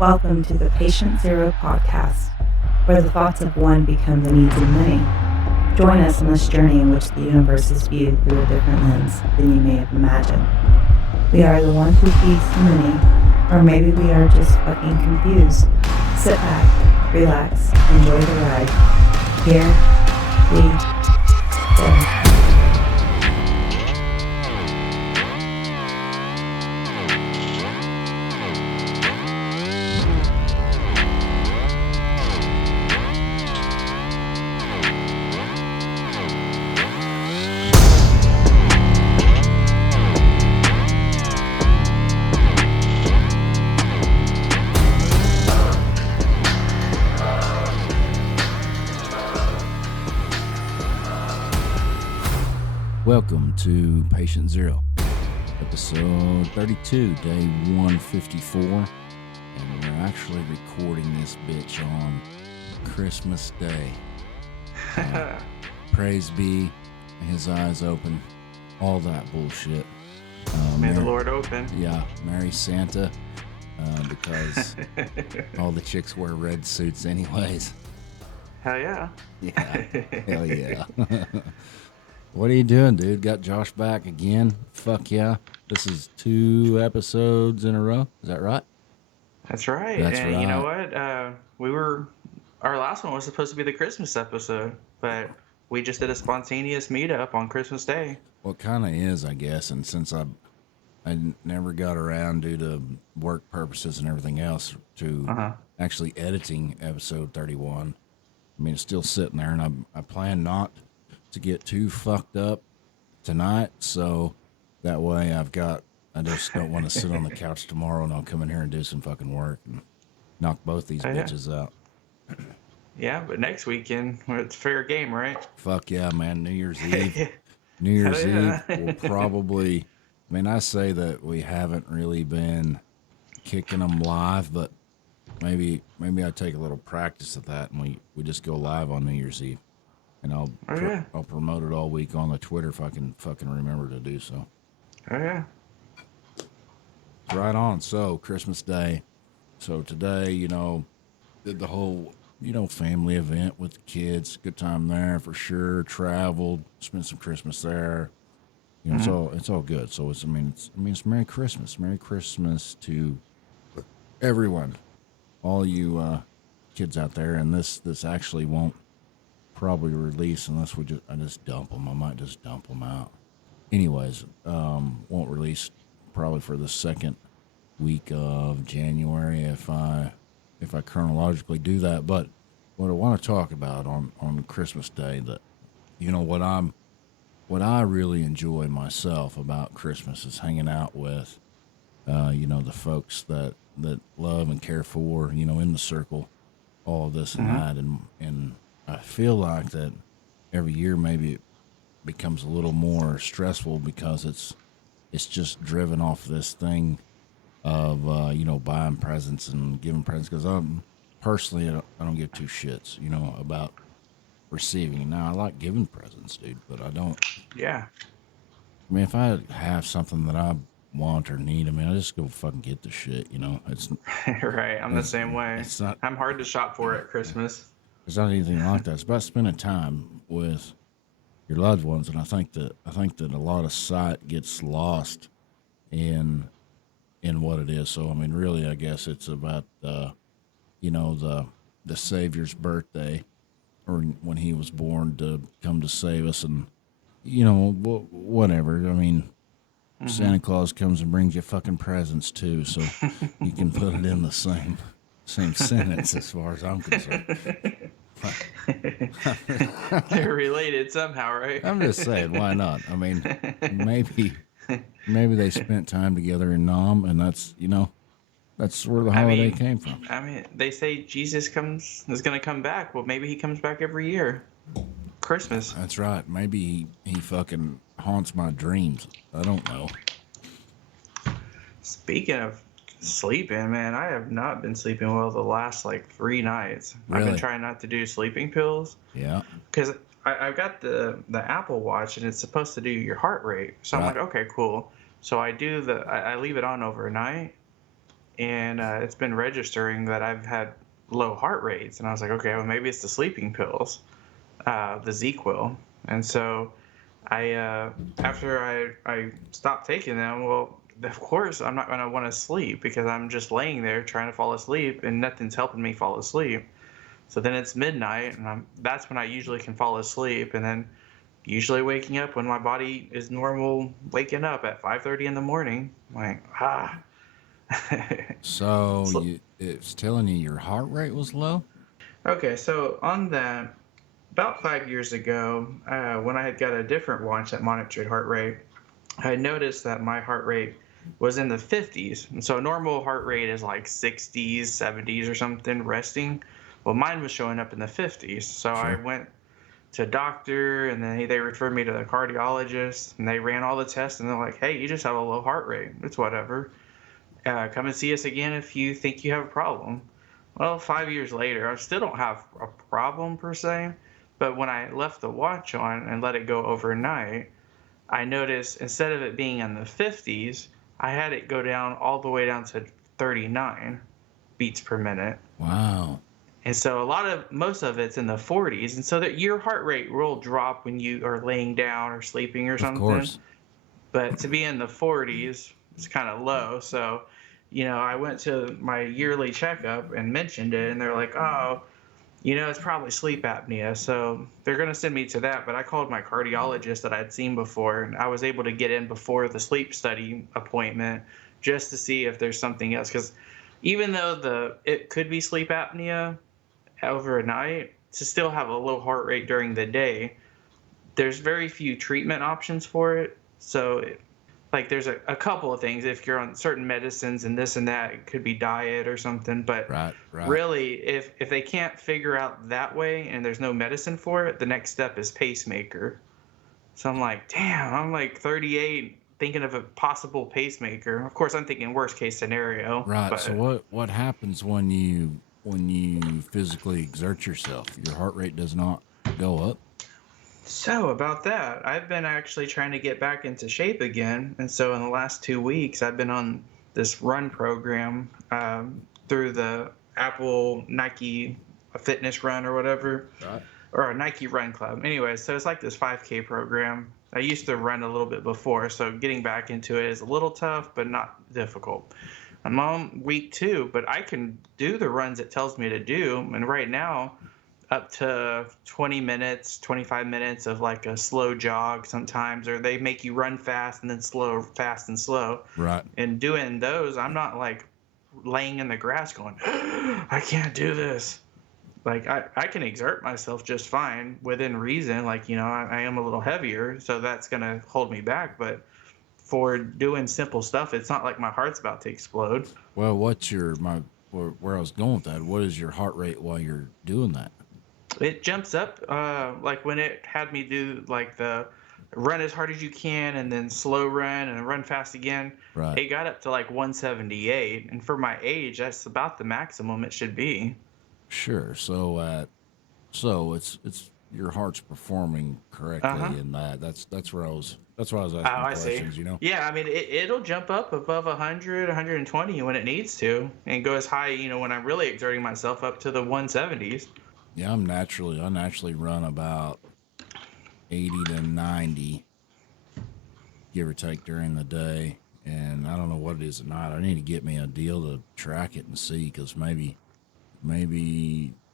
Welcome to the Patient Zero podcast, where the thoughts of one become the needs of many. Join us on this journey in which the universe is viewed through a different lens than you may have imagined. We are the one who feeds the many, or maybe we are just fucking confused. Sit back, relax, enjoy the ride. Here we go. Welcome to Patient Zero, episode 32, day 154, and we're actually recording this bitch on Christmas Day. Praise be, his eyes open, all that bullshit. May the Lord open. Yeah, Merry Santa, because all the chicks wear red suits anyways. Hell yeah. Yeah, hell yeah. What are you doing, dude? Got Josh back again? Fuck yeah. This is 2 episodes in a row. Is that right? That's right. You know what? Our last one was supposed to be the Christmas episode, but we just did a spontaneous meetup on Christmas Day. Well, it kind of is, I guess. And since I never got around due to work purposes and everything else to actually editing episode 31, I mean, it's still sitting there, and I plan not to get too fucked up tonight, so that way I just don't want to sit on the couch tomorrow, and I'll come in here and do some fucking work and knock both these bitches out. Yeah, but next weekend, it's fair game, right? Fuck yeah, man. New Year's Eve. New Year's Eve will probably, I mean, I say that we haven't really been kicking them live, but maybe I take a little practice of that, and we just go live on New Year's Eve. And I'll promote it all week on the Twitter if I can fucking remember to do so. Oh, yeah. Right on. So, Christmas Day. So, today, did the whole, family event with the kids. Good time there for sure. Traveled, spent some Christmas there. It's all good. So, it's Merry Christmas. Merry Christmas to everyone. All you kids out there. And this actually won't probably release unless I just dump them. I might just dump them out. Anyways, won't release probably for the second week of January if I chronologically do that. But what I want to talk about on Christmas Day, that what I really enjoy myself about Christmas is hanging out with the folks that love and care for, in the circle, all of this and that, and I feel like that every year maybe it becomes a little more stressful because it's just driven off this thing of buying presents and giving presents, because personally I don't give two shits about receiving. Now I like giving presents, dude, but I don't. Yeah. I mean, if I have something that I want or need, I just go fucking get the shit. It's right. I'm the same way. I'm hard to shop for at Christmas. It's not anything like that. It's about spending time with your loved ones, and I think that a lot of sight gets lost in what it is. So really, I guess it's about the Savior's birthday, or when he was born to come to save us, and whatever. Santa Claus comes and brings you fucking presents too, so you can put it in the same sentence as far as I'm concerned. They're related somehow, right? I'm just saying, why not? Maybe they spent time together in Nam, and that's where the holiday came from. They say Jesus is going to come back. Well, maybe he comes back every year. Christmas. That's right. Maybe he fucking haunts my dreams. I don't know. Speaking of sleeping, man, I have not been sleeping well the last 3 nights. Really? I've been trying not to do sleeping pills. Yeah. Because I've got the Apple Watch, and it's supposed to do your heart rate. So I'm like, okay, cool. So I leave it on overnight, and it's been registering that I've had low heart rates. And I was like, okay, well, maybe it's the sleeping pills, the ZQuil. And so after I stopped taking them, well, of course I'm not going to want to sleep because I'm just laying there trying to fall asleep and nothing's helping me fall asleep. So then it's midnight, and that's when I usually can fall asleep, and then usually waking up when my body is normal, waking up at 5:30 in the morning. I'm like, So it's telling you your heart rate was low? Okay, so on that, about 5 years ago, when I had got a different watch that monitored heart rate, I noticed that my heart rate was in the 50s. And so normal heart rate is like 60s, 70s or something resting. Well, mine was showing up in the 50s. So I went to a doctor, and then they referred me to the cardiologist, and they ran all the tests, and they're like, hey, you just have a low heart rate. It's whatever. Come and see us again if you think you have a problem. Well, 5 years later, I still don't have a problem per se, but when I left the watch on and let it go overnight, I noticed instead of it being in the 50s, I had it go down all the way down to 39 beats per minute. Wow. And so most of it's in the 40s. And so that your heart rate will drop when you are laying down or sleeping or something. Of course. But to be in the 40s, it's kind of low. So, I went to my yearly checkup and mentioned it, and they're like, oh, it's probably sleep apnea. So they're going to send me to that. But I called my cardiologist that I'd seen before, and I was able to get in before the sleep study appointment just to see if there's something else. Because even though it could be sleep apnea overnight, to still have a low heart rate during the day, there's very few treatment options for it. So there's a couple of things. If you're on certain medicines and this and that, it could be diet or something. But right. Really, if they can't figure out that way and there's no medicine for it, the next step is pacemaker. So I'm like, damn, I'm like 38 thinking of a possible pacemaker. Of course, I'm thinking worst case scenario. Right. But So what happens when you physically exert yourself? Your heart rate does not go up? So about that, I've been actually trying to get back into shape again. And so in the last 2 weeks, I've been on this run program through the Apple Nike Fitness Run or whatever, right, or a Nike Run Club. Anyway, so it's like this 5K program. I used to run a little bit before, so getting back into it is a little tough, but not difficult. I'm on week 2, but I can do the runs it tells me to do. And right now, up to 20 minutes, 25 minutes of like a slow jog sometimes, or they make you run fast and then slow, fast and slow. Right. And doing those, I'm not like laying in the grass going, I can't do this. Like I can exert myself just fine within reason. Like, I am a little heavier, so that's going to hold me back. But for doing simple stuff, it's not like my heart's about to explode. Well, where I was going with that, what is your heart rate while you're doing that? It jumps up, like when it had me do like the run as hard as you can and then slow run and run fast again. Right. It got up to like 178, and for my age, that's about the maximum it should be. Sure. So it's your heart's performing correctly in that. That's where I was asking questions. See. Yeah, I mean it'll jump up above 100, 120 when it needs to, and go as high, when I'm really exerting myself up to the 170s. Yeah, I naturally run about 80 to 90, give or take, during the day. And I don't know what it is at night. I need to get me a deal to track it and see, because maybe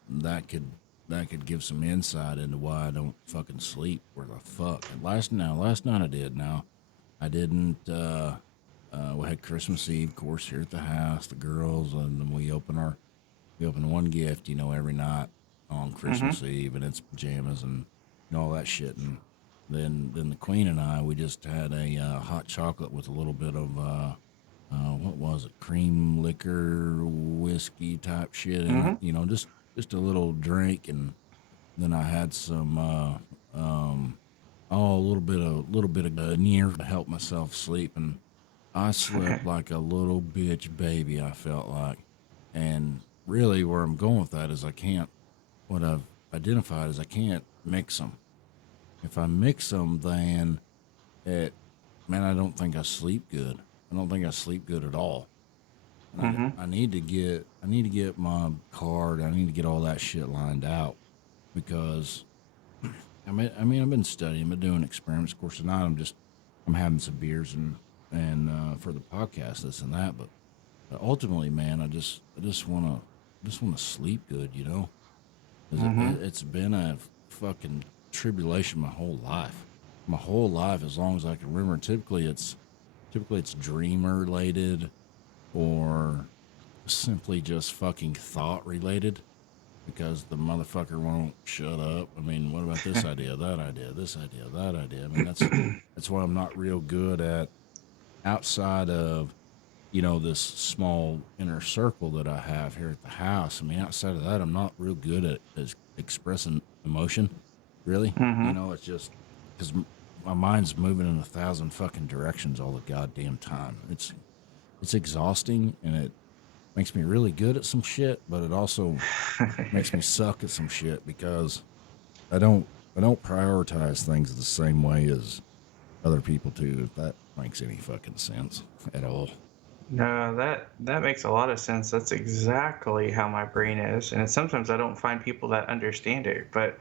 that could give some insight into why I don't fucking sleep where the fuck. And last night I did. Now, I didn't. We had Christmas Eve, of course, here at the house, the girls, and then we open one gift, every night on Christmas Eve, and it's pajamas and all that shit. And then the Queen and I, we just had a hot chocolate with a little bit of what was it, cream liquor whiskey type shit in it, just a little drink. And then I had some a little bit of near to help myself sleep, and I slept like a little bitch baby, I felt like. And really where I'm going with that is what I've identified is I can't mix them. If I mix them, then I don't think I sleep good. I don't think I sleep good at all. Mm-hmm. I need to get my card. I need to get all that shit lined out because I've been studying, I've been doing experiments. Of course, tonight I'm having some beers and for the podcast, this and that. But ultimately, man, I just wanna sleep good, you know. 'Cause Mm-hmm. it's been a fucking tribulation my whole life. My whole life, as long as I can remember. Typically it's dream related or simply just fucking thought related because the motherfucker won't shut up. I mean, what about this idea, that idea, this idea, that idea? I mean, that's why I'm not real good at outside of, you know, this small inner circle that I have here at the house. I mean, outside of that, I'm not real good at expressing emotion, really. Mm-hmm. You know, it's just because my mind's moving in 1,000 fucking directions all the goddamn time. It's exhausting and it makes me really good at some shit, but it also makes me suck at some shit because I don't I don't prioritize things the same way as other people do. If that makes any fucking sense at all. No, that makes a lot of sense. That's exactly how my brain is, and sometimes I don't find people that understand it. But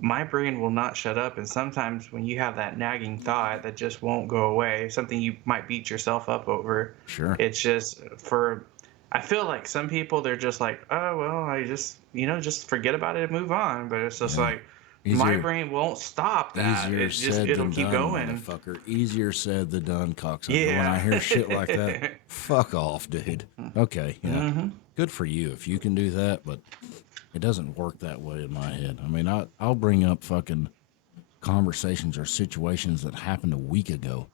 my brain will not shut up, and sometimes when you have that nagging thought that just won't go away, something you might beat yourself up over, Sure. it's just for. I feel like some people they're just like, oh well, I just just forget about it and move on. But it's just Yeah. like my Easier brain won't stop that. easier said It'll than keep done, going. motherfucker. Easier said than done, cocksucker. When Yeah. I hear shit like that, fuck off, dude. Okay, yeah. Hmm. Good for you if you can do that, but it doesn't work that way in my head. I mean, I'll bring up fucking conversations or situations that happened a week ago,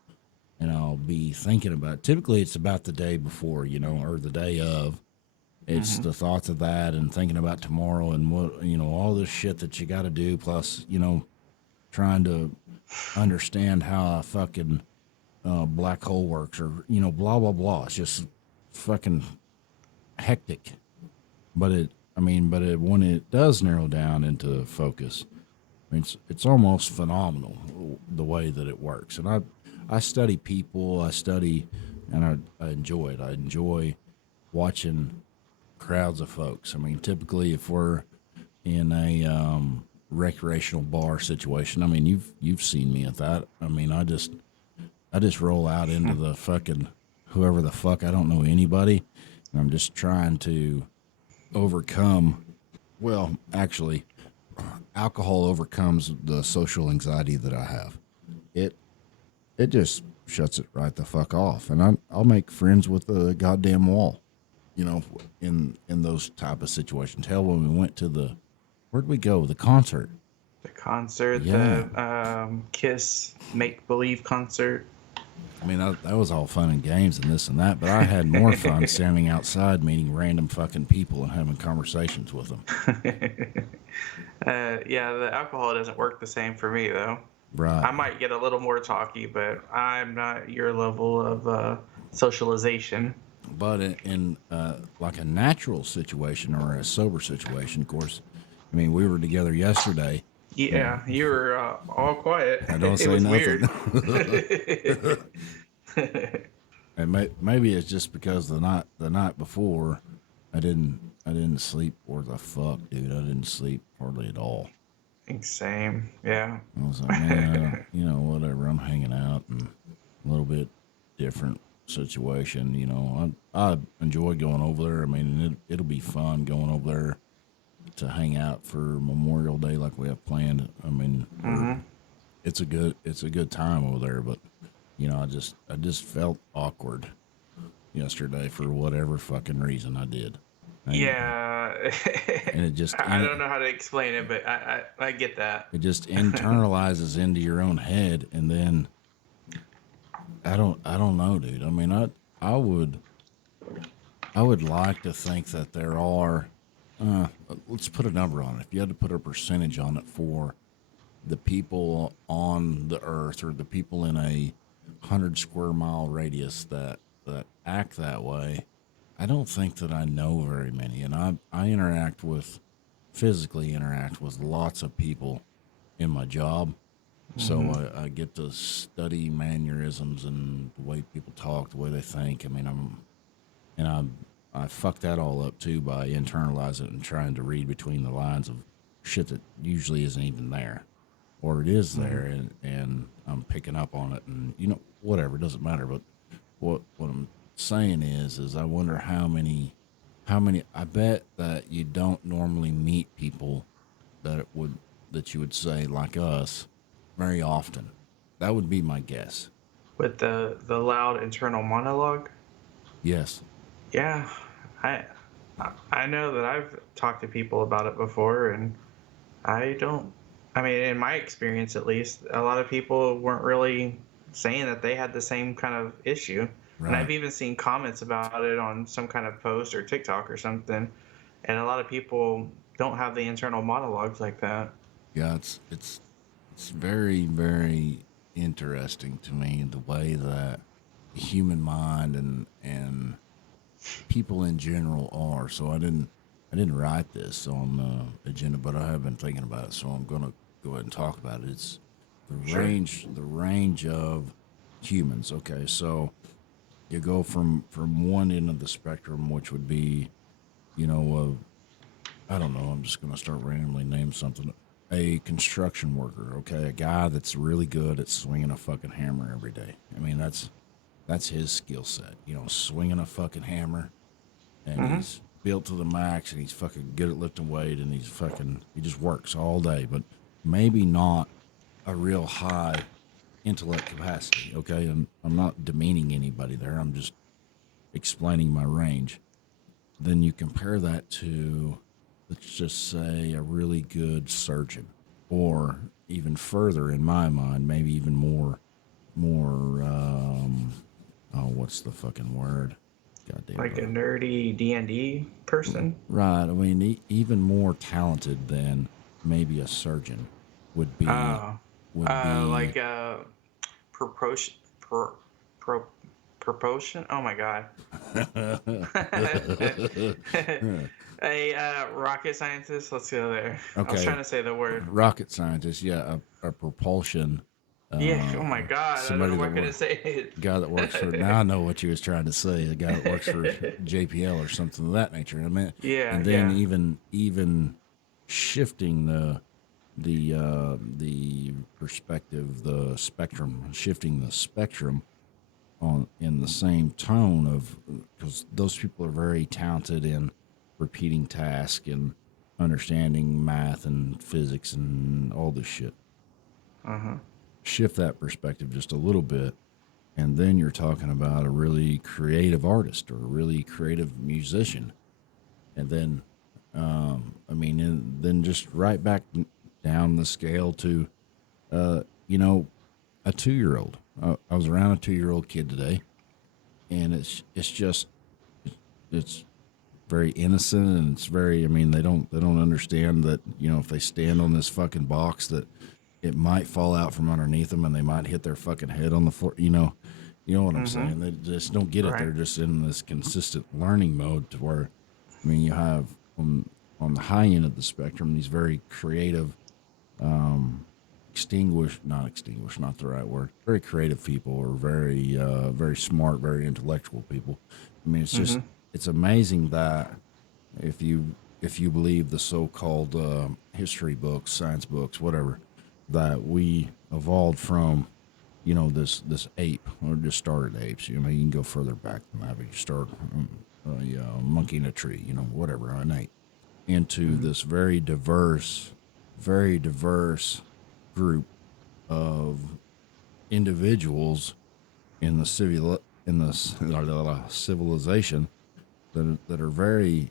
and I'll be thinking about. Typically, it's about the day before, you know, or the day of. It's Hmm. the thoughts of that and thinking about tomorrow and what all this shit that you got to do. Plus, trying to understand how a fucking black hole works, or blah blah blah. It's just fucking hectic. But when it does narrow down into focus, I mean, it's almost phenomenal the way that it works. And I study people, and I enjoy it. I enjoy watching crowds of folks. I mean, typically if we're in a recreational bar situation, I mean, you've seen me at that. I mean, I just roll out into the fucking whoever the fuck, I don't know anybody, and I'm just trying to overcome. Well, actually, alcohol overcomes the social anxiety that I have. It it just shuts it right the fuck off, and I'll make friends with the goddamn wall. In those type of situations. Hell, when we went to where'd we go? The concert. The concert, Yeah. the Kiss make believe concert. I mean, that was all fun and games and this and that, but I had more fun standing outside meeting random fucking people and having conversations with them. Yeah, the alcohol doesn't work the same for me though. Right. I might get a little more talky, but I'm not your level of socialization. But in like a natural situation or a sober situation, of course, I mean, we were together yesterday. Yeah, you were all quiet. I don't It say was nothing. weird. And maybe it's just because the night before, I didn't sleep worth a fuck, dude. I didn't sleep hardly at all. Same. Yeah. I was like, man, whatever. I'm hanging out and a little bit different situation. I enjoy going over there. I mean, it'll be fun going over there to hang out for Memorial Day like we have planned. I mean, Hmm. it's a good time over there. But I just felt awkward yesterday for whatever fucking reason I did. Yeah. And it just I don't know how to explain it, but I get that. it just internalizes into your own head, and then I don't know, dude. I mean, I would like to think that there are. Let's put a number on it. If you had to put a percentage on it for the people on the earth or the people in a 100 square mile radius that act that way, I don't think that I know very many. And I physically interact with lots of people in my job. So I get to study mannerisms and the way people talk, the way they think. I mean, I fucked that all up too by internalizing it and trying to read between the lines of shit that usually isn't even there, or it is there, and I'm picking up on it, and whatever, it doesn't matter. But what I'm saying is I wonder how many. I bet that you don't normally meet people that you would say like us very often. That would be my guess. With the loud internal monologue. Yes. Yeah, I I know that I've talked to people about it before, and I don't. I mean, in my experience at least, a lot of people weren't really saying that they had the same kind of issue. And I've Right. even seen comments about it on some kind of post or TikTok or something. And a lot of people don't have the internal monologues like that. Yeah, it's very, very interesting to me the way that the human mind and people in general are. So I didn't write this on the agenda, but I have been thinking about it. So I'm gonna go ahead and talk about it. It's Sure. the range of humans. Okay, so you go from one end of the spectrum, which would be, you know, I don't know. I'm just gonna start randomly name something. A construction worker, okay, a guy that's really good at swinging a fucking hammer every day. I mean, that's his skill set. Swinging a fucking hammer, and Mm-hmm. he's built to the max, and he's fucking good at lifting weight, and he just works all day. But maybe not a real high intellect capacity. Okay, and I'm not demeaning anybody there. I'm just explaining my range. Then you compare that to, let's just say, a really good surgeon, or even further in my mind, maybe even more. Oh, what's the fucking word? Goddamn. Like a nerdy D&D person. Right. I mean, even more talented than maybe a surgeon would be. Oh. Would be. Like proportion. Pro, proportion. Oh my god. A rocket scientist. Let's go there. I was Okay. trying to say the word. Rocket scientist. Yeah, a propulsion. Yeah. Oh my god. I don't know Somebody why I that couldn't say it. guy that works for, now I know what you was trying to say, a guy that works for JPL or something of that nature. I mean, Yeah. and then Yeah. even shifting the perspective, the spectrum, shifting the spectrum on in the same tone of, because those people are very talented in repeating tasks and understanding math and physics and all this shit. Uh huh. Shift that perspective just a little bit, and then you're talking about a really creative artist or a really creative musician, and then and then just right back down the scale to uh, you know a 2-year-old. I was around a 2-year-old kid today, and it's just it's very innocent, and it's very, they don't understand that, if they stand on this fucking box, that it might fall out from underneath them and they might hit their fucking head on the floor. You know what I'm Mm-hmm. saying? They just don't get it. Right. They're just in this consistent learning mode, to where, you have on the high end of the spectrum these very creative, not the right word, very creative people, or very smart, very intellectual people. It's just, Mm-hmm. it's amazing that if you believe the so-called history books, science books, whatever, that we evolved from, this ape, or just started apes. You can go further back than that. But you start a monkey in a tree, whatever, an ape, into Mm-hmm. this very diverse group of individuals in the civilization that are very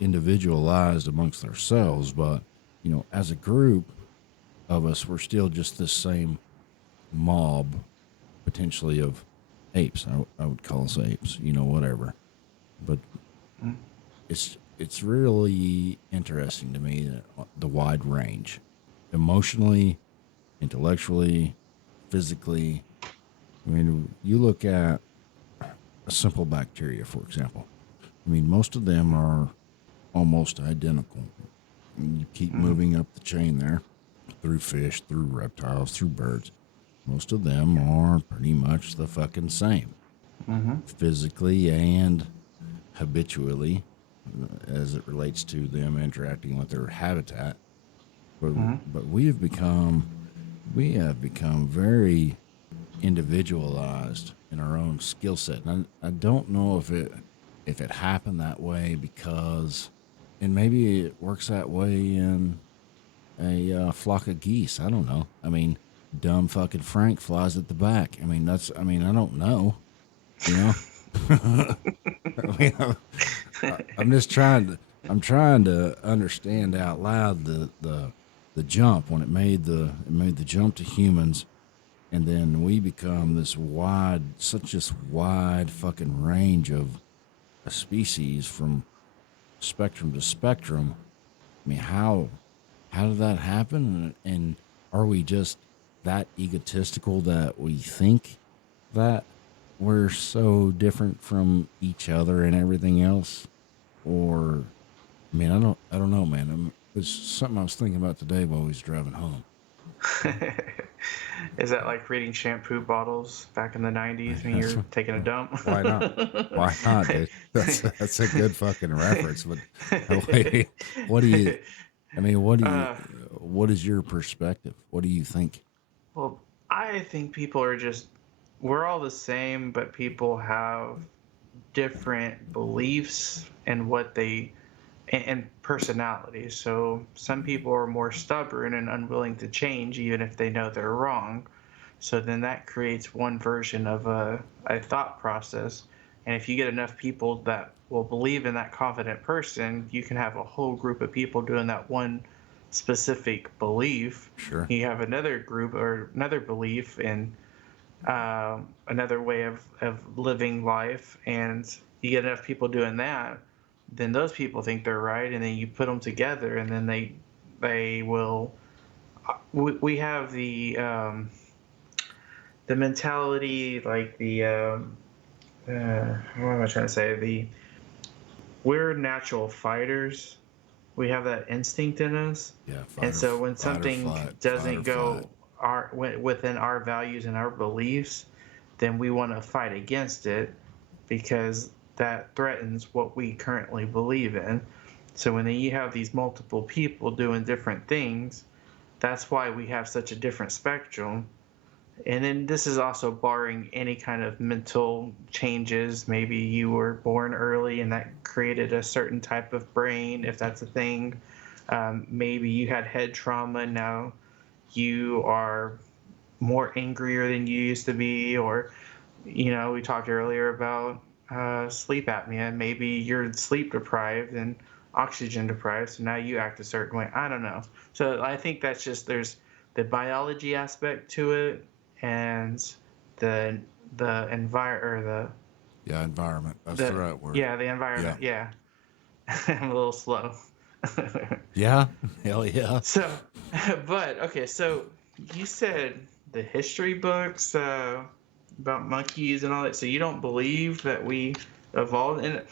individualized amongst themselves, but as a group of us, we're still just this same mob, potentially, of apes. I would call us apes, whatever. But it's really interesting to me that the wide range, emotionally, intellectually, physically. You look at a simple bacteria, for example. Most of them are almost identical. And you keep Mm-hmm. moving up the chain there, through fish, through reptiles, through birds. Most of them are pretty much the fucking same, Mm-hmm. physically and habitually as it relates to them interacting with their habitat. But, Hmm. but we have become very individualized in our own skill set. And I don't know if it happened that way because, and maybe it works that way in a flock of geese. I don't know. I mean, dumb fucking Frank flies at the back. I mean, I don't know. You know. I mean, I'm just I'm trying to understand out loud the jump when it made the jump to humans, and then we become such wide fucking range of a species from spectrum to spectrum. I mean, how did that happen? And are we just that egotistical that we think that we're so different from each other and everything else? Or, I mean, I don't know, man. It's something I was thinking about today while I was driving home. Is that like reading shampoo bottles back in the 90s when That's you're taking a dump? why not? Why not, dude? That's a good fucking reference. But wait, what do you? I mean, uh, what is your perspective? What do you think? well, I think people are just, we're all the same, but people have different beliefs and what they, and personalities. So some people are more stubborn and unwilling to change, even if they know they're wrong. So then that creates one version of a thought process. And if you get enough people that will believe in that confident person, you can have a whole group of people doing that one specific belief. Sure. You have another group or another belief in another way of living life, and you get enough people doing that, then those people think they're right, and then you put them together, and then they will. We have the mentality, like what am I trying to say? We're natural fighters. We have that instinct in us, Yeah, and so when fight or something flight, fight or doesn't flight. go within our values and our beliefs, then we want to fight against it because that threatens what we currently believe in. So when you have these multiple people doing different things, that's why we have such a different spectrum. And then this is also barring any kind of mental changes. Maybe you were born early and that created a certain type of brain, if that's a thing. Maybe you had head trauma and now you are more angrier than you used to be. Or, we talked earlier about sleep apnea. Maybe you're sleep deprived and oxygen deprived, so now you act a certain way. I don't know. So I think that's just, there's the biology aspect to it, and the environment, or Yeah, environment. That's the the right word. yeah, the Yeah. environment. Yeah. I'm a little slow. Yeah. Hell yeah. So, but okay, so you said the history books about monkeys and all that. So you don't believe that we evolved? And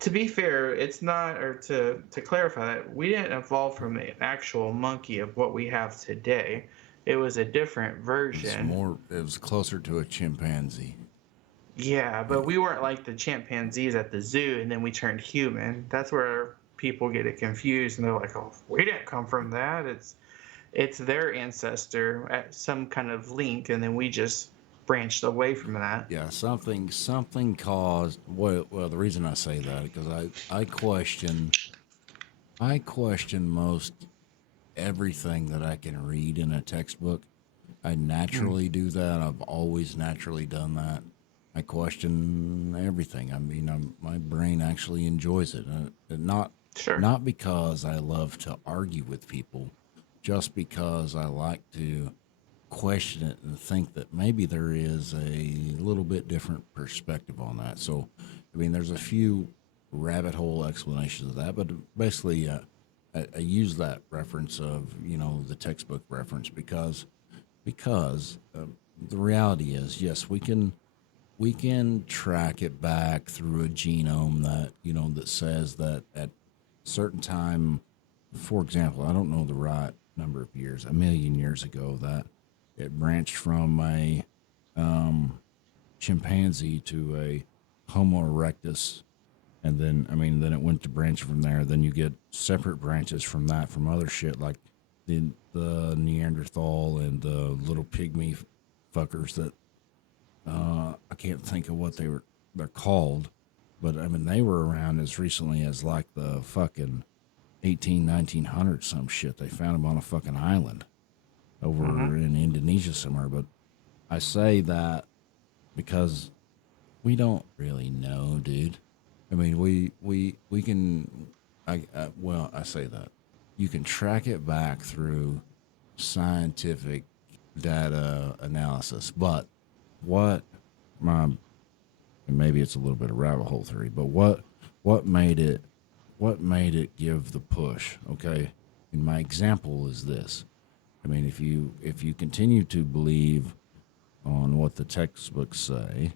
to be fair, it's not, or to clarify that, we didn't evolve from an actual monkey of what we have today. It was a different version. It was closer to a chimpanzee. Yeah, but we weren't like the chimpanzees at the zoo and then we turned human. That's where people get it confused and they're like, "Oh, we didn't come from that. It's their ancestor at some kind of link, and then we just branched away from that." Yeah, something caused. Well, the reason I say that because I question most everything that I can read in a textbook. I Mm, naturally do that. I've always naturally done that. I question everything. I mean, my brain actually enjoys it. Not sure. not because I love to argue with people, just because I like to question it and think that maybe there is a little bit different perspective on that. So, I mean, there's a few rabbit hole explanations of that, but basically, I use that reference of the textbook reference because the reality is, yes, we can track it back through a genome that says that at certain time, for example, I don't know the right number of years, a million years ago, that it branched from a chimpanzee to a Homo erectus, And then, I mean, then it went to branch from there. Then you get separate branches from that, from other shit like the Neanderthal and the little pygmy fuckers that I can't think of what they're called, but I mean they were around as recently as like the fucking 1900s, some shit. They found them on a fucking island over in Indonesia somewhere. But I say that because we don't really know, dude. I mean, we can, well, I say that. You can track it back through scientific data analysis, but and maybe it's a little bit of rabbit hole theory, but what made it give the push, okay? And my example is this. I mean, if you continue to believe on what the textbooks say,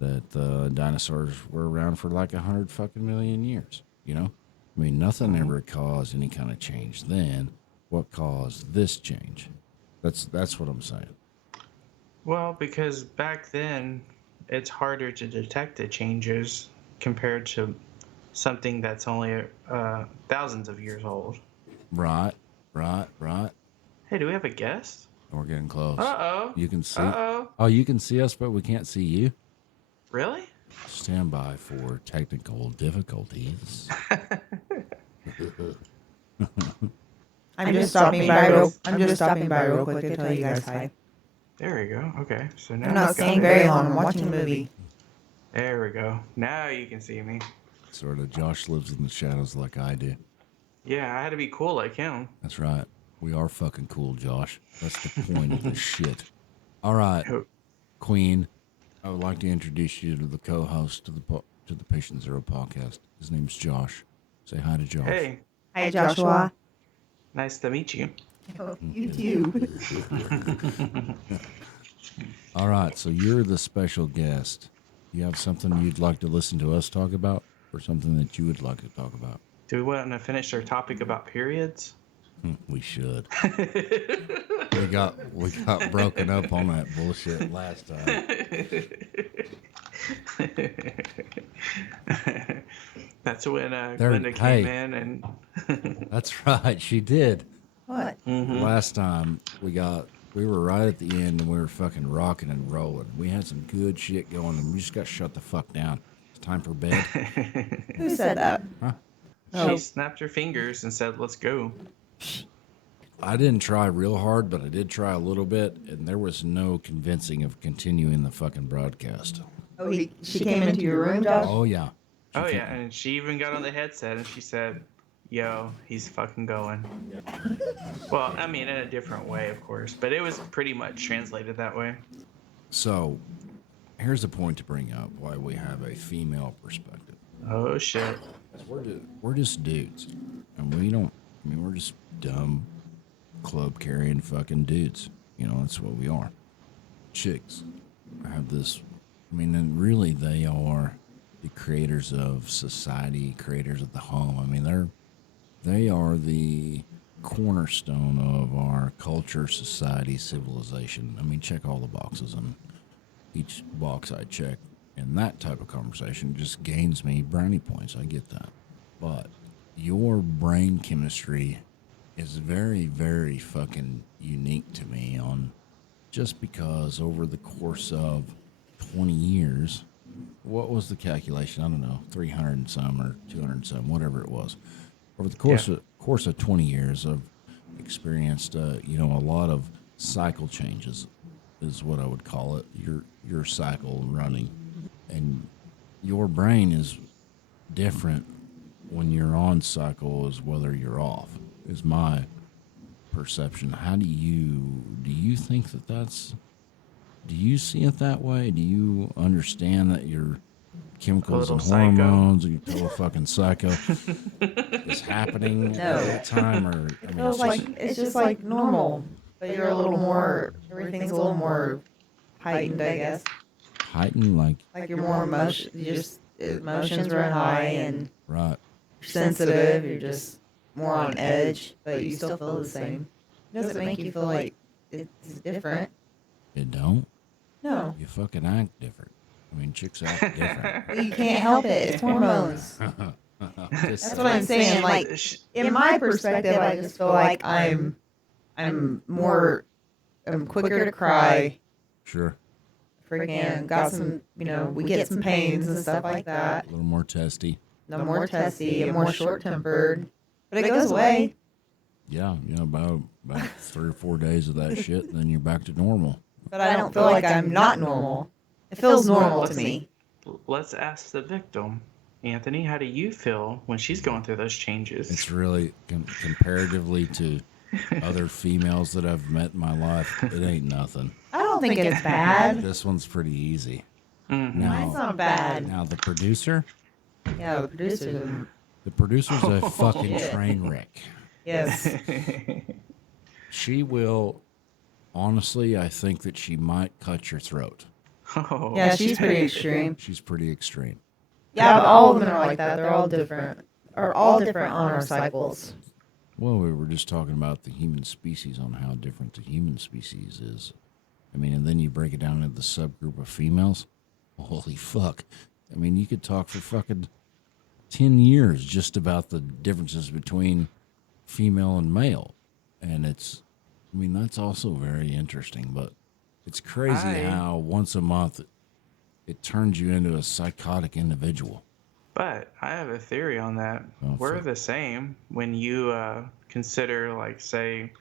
that dinosaurs were around for like 100 fucking million years, you know? I mean, nothing ever caused any kind of change then. What caused this change? That's what I'm saying. Well, because back then, it's harder to detect the changes compared to something that's only thousands of years old. Right. Hey, do we have a guest? We're getting close. Uh-oh. You can see. Uh-oh. Oh, you can see us, but we can't see you. Really? Stand by for technical difficulties. I'm just stopping by real quick to tell you guys hi. There we go. Okay. So now I'm not staying very long. I'm watching a movie. There we go. Now you can see me. Sort of. Josh lives in the shadows like I do. Yeah, I had to be cool like him. That's right. We are fucking cool, Josh. That's the point of this shit. All right, Queen. I would like to introduce you to the co-host to the Patient Zero podcast. His name's Josh. Say hi to Josh. Hey. Hi, Joshua. Nice to meet you. Oh, you too. All right, so you're the special guest. You have something you'd like to listen to us talk about, or something that you would like to talk about? Do we want to finish our topic about periods? We should. we got broken up on that bullshit last time. That's when Glenda came in and. That's right, she did. What? Mm-hmm. Last time we were right at the end and we were fucking rocking and rolling. We had some good shit going and we just got shut the fuck down. It's time for bed. Who said that? Huh? She snapped her fingers and said, "Let's go." I didn't try real hard, but I did try a little bit, and there was no convincing of continuing the fucking broadcast. Oh, she came into your room, Josh? Oh, yeah. And she even got on the headset and she said, "Yo, he's fucking going." Well, I mean, in a different way, of course, but it was pretty much translated that way. So, here's a point to bring up why we have a female perspective. Oh, shit. We're just dudes, and we're just dumb, club-carrying fucking dudes. You know, that's what we are. Chicks have this, and really they are the creators of society, creators of the home. I mean, they are the cornerstone of our culture, society, civilization. I mean, check all the boxes, and each box I check in that type of conversation just gains me brownie points. I get that. But your brain chemistry is very, very fucking unique to me just because over the course of 20 years, what was the calculation? I don't know, 300 and some or 200 and some, whatever it was. Over the course of 20 years, I've experienced, a lot of cycle changes is what I would call it, your cycle running. And your brain is different when you're on cycle as whether you're off, is my perception. How do you think do you see it that way? Do you understand that your chemicals and hormones and your total fucking psycho is happening at that time? Or it's just like normal, but you're a little more, everything's a little more heightened, I guess. Heightened, like you're more emotions run high and right. You're sensitive, you're just more on edge, but you still feel the same. It doesn't make you feel like it's different. It don't? No. You fucking act different. I mean, chicks act different. You can't help it. It's hormones. That's what I'm saying. Like, in my perspective, I just feel like I'm quicker to cry. Sure. Freaking got some, we get some pains and stuff like that. A little more testy. No more testy and more short-tempered. But it goes away. Yeah, about 3 or 4 days of that shit, and then you're back to normal. But I don't feel like I'm not normal. It feels normal to me. Let's ask the victim. Anthony, how do you feel when she's going through those changes? It's really, comparatively to other females that I've met in my life, it ain't nothing. I don't think it's bad. This one's pretty easy. Mm-hmm. Mine's not bad. Now the producer? Yeah, the producer. The producer's a fucking train wreck. Yes. She will, honestly, I think that she might cut your throat. Oh. Yeah, she's pretty extreme. She's pretty extreme. Yeah, but all of them are like that. They're all different. Are all different on our cycles. Well, we were just talking about the human species, on how different the human species is. I mean, and then you break it down into the subgroup of females. Holy fuck. I mean, you could talk for fucking 10 years just about the differences between female and male. And that's also very interesting, but it's crazy how once a month it turns you into a psychotic individual. But I have a theory on that. We're the same when you consider, like, say,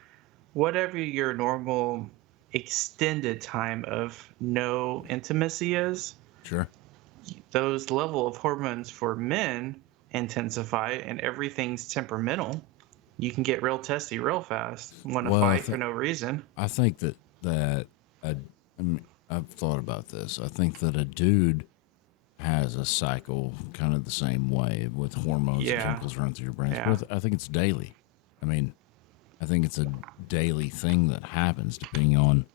whatever your normal extended time of no intimacy is. Sure. Those level of hormones for men intensify, and everything's temperamental. You can get real testy real fast. Want to fight for no reason. I think I've thought about this. I think that a dude has a cycle kind of the same way with hormones and chemicals run through your brain. Yeah. But I think it's daily. I mean, I think it's a daily thing that happens depending on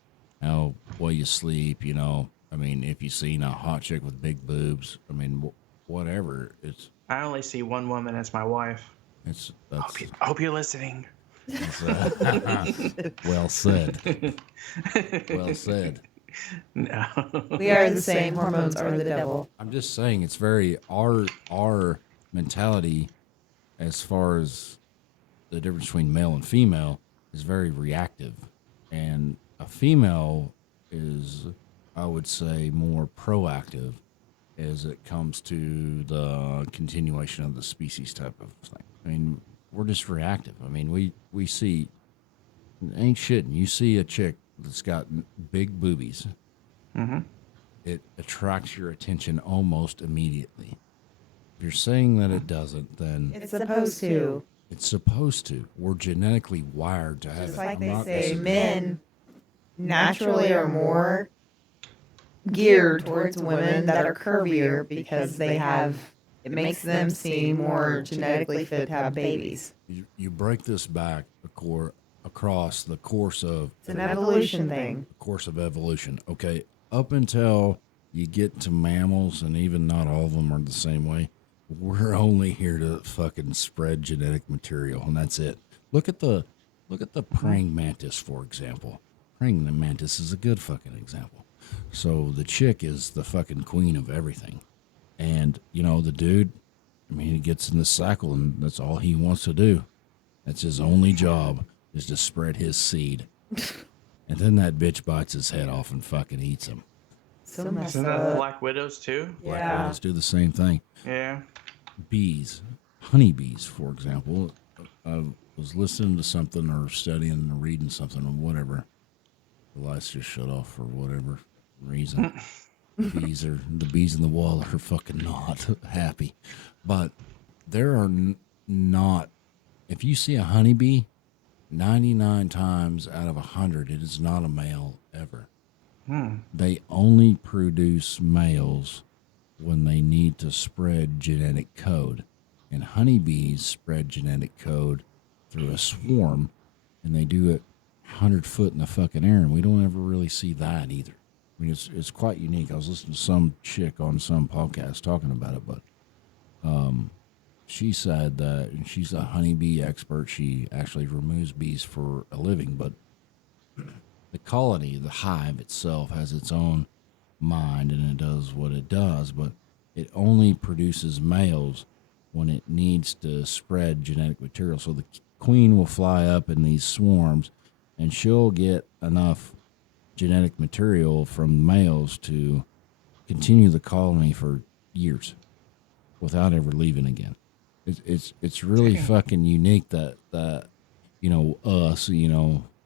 how well you sleep, I mean, if you've seen a hot chick with big boobs, I mean, whatever. I only see one woman as my wife. I hope you're listening. Well said. Well said. No. We are the same. Hormones are the devil. I'm just saying it's very our mentality as far as the difference between male and female is very reactive. And a female is, I would say, more proactive as it comes to the continuation of the species type of thing. I mean, we're just reactive. I mean, we see, ain't shitting. You see a chick that's got big boobies. Mm-hmm. It attracts your attention almost immediately. If you're saying that it doesn't, then it's supposed to. It's supposed to. We're genetically wired to have it. Just like they say, men naturally are more geared towards women that are curvier because it makes them seem more genetically fit to have babies. You break this back across the course of... It's an evolution thing. The course of evolution. Okay, up until you get to mammals, and even not all of them are the same way, we're only here to fucking spread genetic material, and that's it. Look at the praying mantis, for example. Praying mantis is a good fucking example. So the chick is the fucking queen of everything. And, the dude, I mean, he gets in the cycle, and that's all he wants to do. That's his only job, is to spread his seed. And then that bitch bites his head off and fucking eats him. So messed Isn't that up. Black Widows too? Black widows do the same thing. Yeah. Bees, honeybees, for example. I was listening to something or studying or reading something or whatever. The lights just shut off for whatever reason. The bees in the wall are fucking not happy. But there are not, if you see a honeybee, 99 times out of 100, it is not a male ever. They only produce males when they need to spread genetic code. And honeybees spread genetic code through a swarm, and they do it 100 foot in the fucking air, and we don't ever really see that either. I mean, it's quite unique. I was listening to some chick on some podcast talking about it, but she said that, and she's a honeybee expert. She actually removes bees for a living, but the colony, the hive itself, has its own mind and it does what it does, but it only produces males when it needs to spread genetic material. So the queen will fly up in these swarms and she'll get enough genetic material from males to continue the colony for years without ever leaving again. It's really fucking unique that us,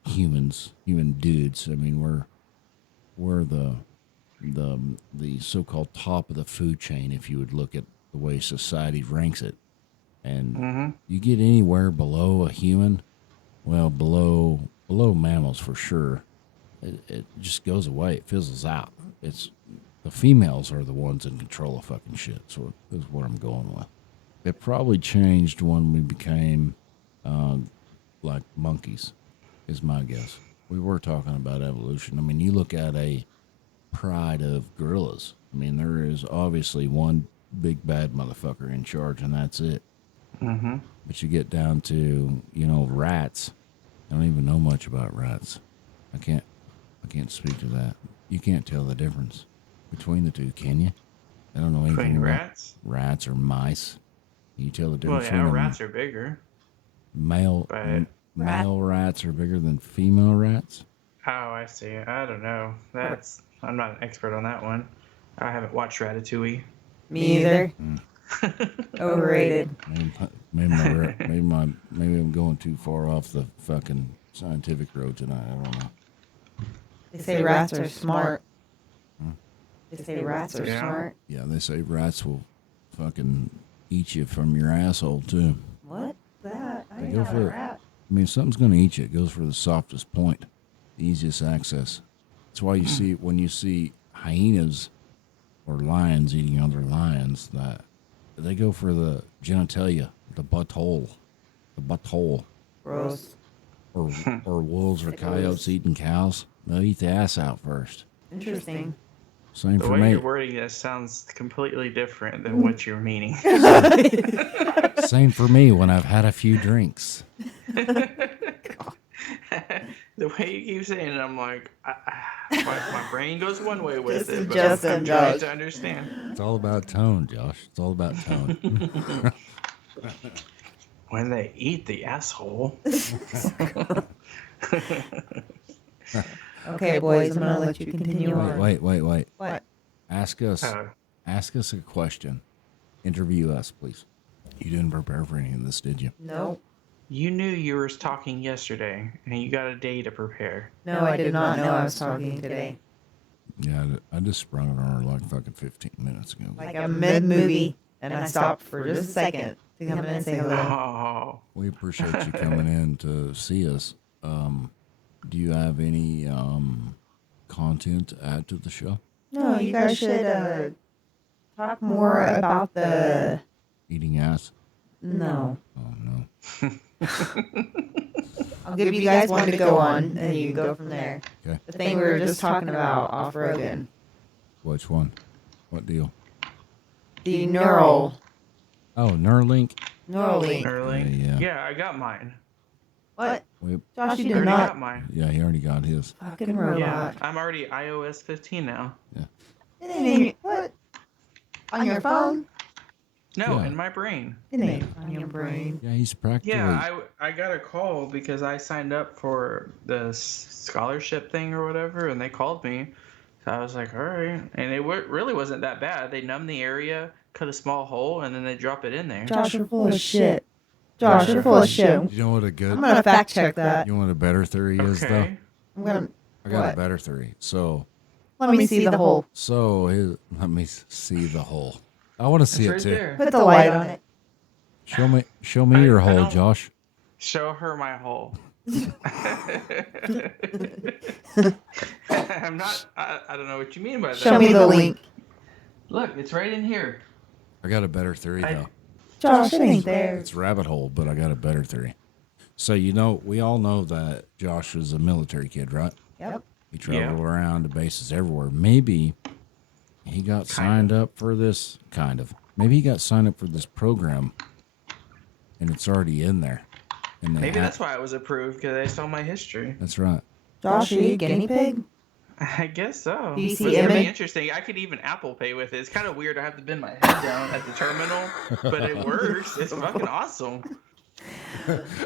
humans, human dudes. I mean, we're the so-called top of the food chain if you would look at the way society ranks it. And you get anywhere below a human, well, below mammals for sure, it just goes away. It fizzles out. It's the females are the ones in control of fucking shit. So that's what I'm going with. It probably changed when we became like monkeys, is my guess. We were talking about evolution. I mean, you look at a pride of gorillas. I mean, there is obviously one big bad motherfucker in charge, and that's it. Mm-hmm. But you get down to, rats. I don't even know much about rats. I can't speak to that. You can't tell the difference between the two, can you? I don't know anything about rats or mice. Can you tell the difference? Well, yeah, rats are bigger. Male rats are bigger than female rats? Oh, I see. I don't know. I'm not an expert on that one. I haven't watched Ratatouille. Me either. Overrated. Maybe I'm going too far off the fucking scientific road tonight. I don't know. They say rats are smart. They say rats are smart. Yeah, they say rats will fucking eat you from your asshole too. What? That? I They ain't go got for a it. rat. I mean, if something's going to eat you, it goes for the softest point, the easiest access. That's why you see, when you see hyenas or lions eating other lions, that they go for the genitalia, the butthole. Gross. Or wolves or coyotes eating cows. They'll eat the ass out first. Interesting. Same The for way me. you're wording this sounds completely different than what you're meaning. Same for me when I've had a few drinks. The way you keep saying it, I'm like, my brain goes one way with This is it, but just I'm a trying joke. to understand. It's all about tone, Josh. It's all about tone. When they eat the asshole. Okay, boys, I'm gonna let you continue on. Wait. What? Ask us a question. Interview us, please. You didn't prepare for any of this, did you? No. You knew you were talking yesterday, and you got a day to prepare. No, I did not know I was talking today. Yeah, I just sprung it on her like fucking 15 minutes ago. Like a mid-movie, and I stopped for just a second to come in and say hello. Oh, We appreciate you coming in to see us. Do you have any content to add to the show? No, you guys should talk more about the... Eating ass? No. Oh, no. I'll give you guys one to go on, and you can go from there. Okay. The thing we were just talking about off Rogan. Which one? What deal? The neural... Oh, Neuralink? Neuralink. early. Yeah. Yeah, I got mine. What? We, Josh, you I did already not... got mine. yeah, he already got his. Fucking robot. Yeah, I'm already iOS 15 now. It ain't even... What? On your phone? No, Yeah. in my brain. It ain't on your brain. Yeah, he's practically. Yeah, I got a call because I signed up for the scholarship thing or whatever, and they called me. So I was like, all right. And it really wasn't that bad. They numb the area, cut a small hole, and then they drop it in there. Josh, you're full of shit. Josh, you're full of shit. You know what a good. I'm gonna fact check that. You know what a better theory is, though? Okay. I'm gonna... I got What? a better theory. So Let me see the hole. let me see the hole. I want to see It's it right too. there. Put the light on it. Show me your I hole, don't- Josh. Show her my hole. I'm not. I don't know what you mean by that. Show me the link. Look, it's right in here. I got a better theory though. Josh, it ain't there. It's rabbit hole, but I got a better theory. So we all know that Josh was a military kid, right? Yep. He traveled around to bases everywhere. Maybe he got signed up for this Maybe he got signed up for this program, and it's already in there. And Maybe that's why it was approved, because they saw my history. That's right. Josh, are you a guinea pig? I guess so. Do you see It's gonna be image? interesting. I could even Apple Pay with it. It's kind of weird. I have to bend my head down at the terminal, but it works. It's fucking awesome.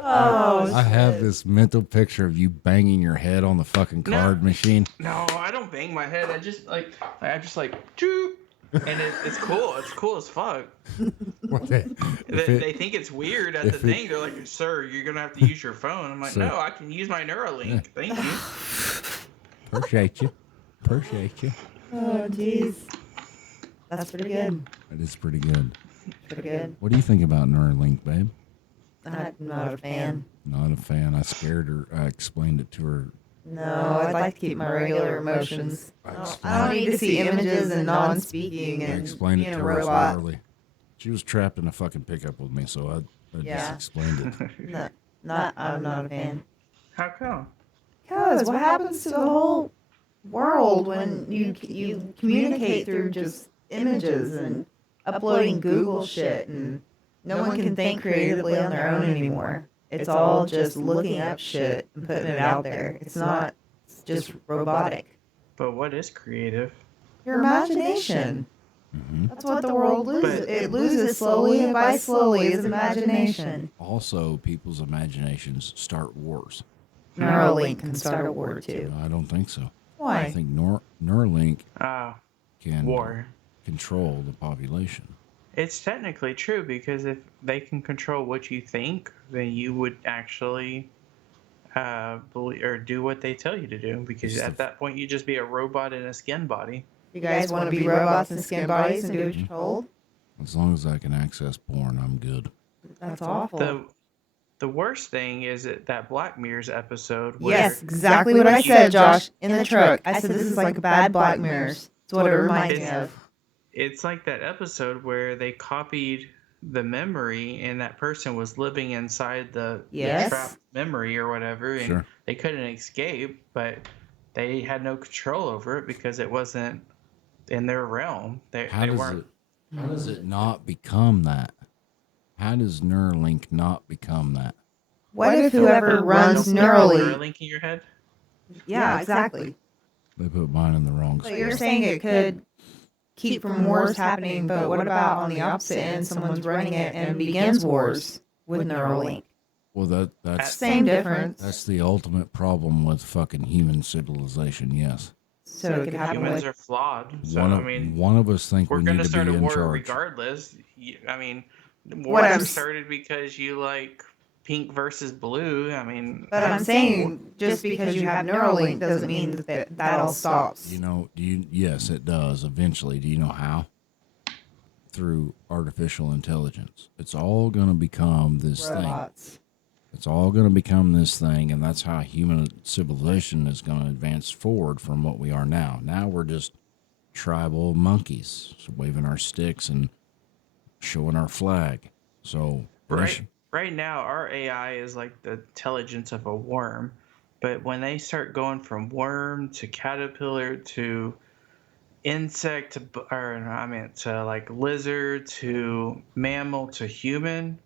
Oh, I have this mental picture of you banging your head on the fucking card machine. No, I don't bang my head. I just like, choop, and it's cool. It's cool as fuck. They think it's weird at the thing. They're like, "Sir, you're gonna have to use your phone." I'm like, "No, I can use my Neuralink. Thank you." Appreciate you. Oh, jeez. That's pretty good. That is pretty good. Pretty good. What do you think about Neuralink, babe? I'm not a fan. Not a fan. I scared her. I explained it to her. No, I'd like to keep my regular emotions. I don't need to see images and non-speaking and explained being it a to her robot. early. She was trapped in a fucking pickup with me, so I just explained it. I'm not a fan. How come? Because what happens to the whole world when you communicate through just images and uploading Google shit, and no one can think creatively on their own anymore. It's all just looking up shit and putting it out there. It's not just robotic. But what is creative? Your imagination. Mm-hmm. That's what the world loses. It loses slowly, and by slowly is imagination. Also, people's imaginations start wars. Neuralink can start a war too. No, I don't think so. Why? I think Neuralink can War. control the population. It's technically true, because if they can control what you think, then you would actually believe or do what they tell you to do. Because at that point, you'd just be a robot in a skin body. You guys want to be robots in skin bodies and do what you're told? As long as I can access porn, I'm good. That's awful. The worst thing is that Black Mirror's episode. Where Yes, exactly what I said, Josh, in the truck. I said this is like a bad Black Mirror's. It's what it reminds me of. It's like that episode where they copied the memory, and that person was living inside the trapped memory or whatever, and they couldn't escape, but they had no control over it because it wasn't in their realm. How does it not become that? How does Neuralink not become that? What if whoever runs Neuralink... Neuralink in your head? Yeah, exactly. They put mine in the wrong So spot. you're saying it could keep from wars happening, but what about on the opposite end, someone's running it and begins wars with Neuralink? Well, that's Same difference. That's the ultimate problem with fucking human civilization. Yes. So it could happen Humans with... are flawed. So one of us think we're we going need to to start be a in war charge. regardless. I mean, war started because you like pink versus blue. I mean, But I'm saying just because you have Neuralink doesn't mean that all stops. Yes, it does eventually. Do you know how? Through artificial intelligence. It's all going to become this Robots. thing. It's all going to become this thing, and that's how human civilization is going to advance forward from what we are now. Now we're just tribal monkeys, waving our sticks and showing our flag. So right now, our AI is like the intelligence of a worm. But when they start going from worm to caterpillar to insect to like lizard to mammal to human,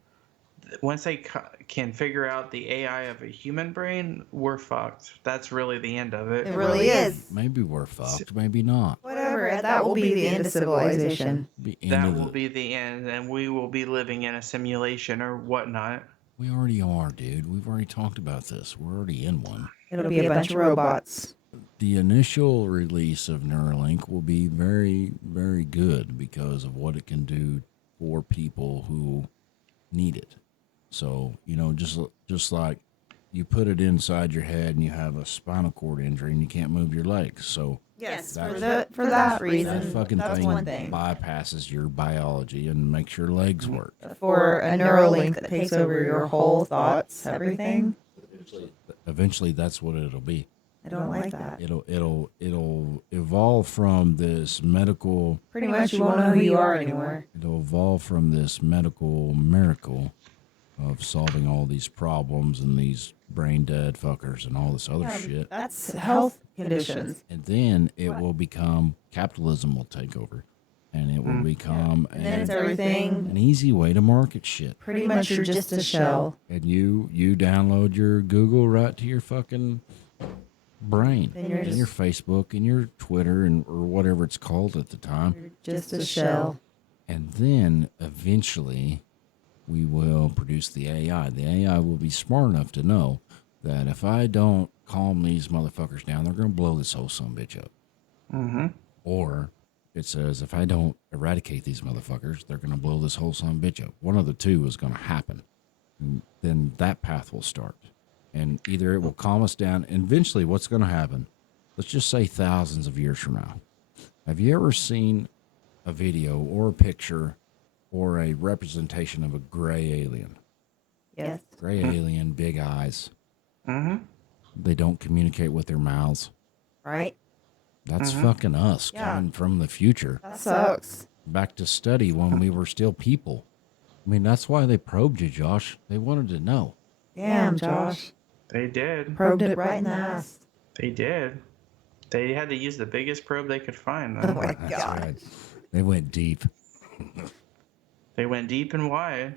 once they can figure out the AI of a human brain, we're fucked. That's really the end of it. It really is. Maybe we're fucked, maybe not. Whatever, that will be the end of civilization. That will be the end, and we will be living in a simulation or whatnot. We already are, dude. We've already talked about this. We're already in one. It'll be a bunch of robots. The initial release of Neuralink will be very, very good because of what it can do for people who need it. So, just like you put it inside your head and you have a spinal cord injury and you can't move your legs. So yes, for that reason, that fucking that's thing one thing. bypasses your biology and makes your legs work. For a Neuralink that takes over your whole thoughts, everything. Eventually, that's what it'll be. I don't like that. It'll evolve from this medical. Pretty much, you won't know who you are anymore. It'll evolve from this medical miracle of solving all these problems and these brain dead fuckers and all this other shit. That's health conditions. And then it will become capitalism will take over, and it will become then it's everything. An easy way to market shit. Pretty much, you're just a shell. And you download your Google right to your fucking brain, Then you're and your just, Facebook and your Twitter and or whatever it's called at the time. you're just a shell. And then eventually we will produce the AI. The AI will be smart enough to know that if I don't calm these motherfuckers down, they're going to blow this whole son of a bitch up. Mm-hmm. Or it says, if I don't eradicate these motherfuckers, they're going to blow this whole son of a bitch up. One of the two is going to happen. And then that path will start. And either it will calm us down. And eventually what's going to happen, let's just say thousands of years from now. Have you ever seen a video or a picture or a representation of a gray alien? Yes. Gray alien, big eyes. Mm-hmm. They don't communicate with their mouths. Right? That's fucking us coming from the future. That sucks. Back to study when we were still people. I mean, that's why they probed you, Josh. They wanted to know. Damn, Josh. They did. Probed it right in the ass. They did. They had to use the biggest probe they could find. Oh my That's God. right. They went deep. They went deep and wide.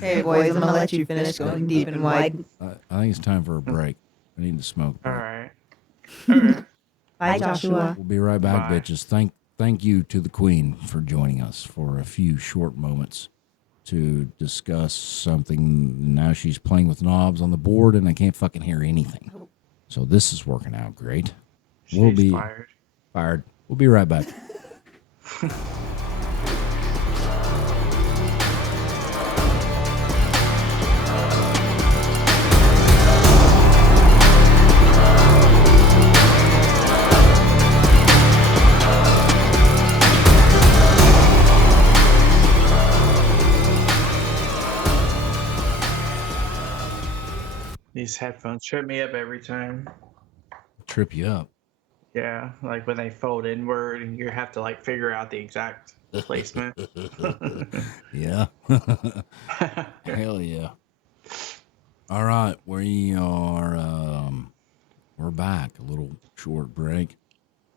Hey, boys, I'm going to let you finish going deep and wide. I think it's time for a break. I need to smoke. All right. Okay. Bye, Joshua. We'll be right back, Bye. bitches. Thank you to the Queen for joining us for a few short moments to discuss something. Now she's playing with knobs on the board, and I can't fucking hear anything. So this is working out great. We'll She's be fired. We'll be right back. These headphones trip me up every time. Trip you up. Yeah, like when they fold inward and you have to like figure out the exact placement. Yeah. Hell yeah. All right, we are we're back. A little short break.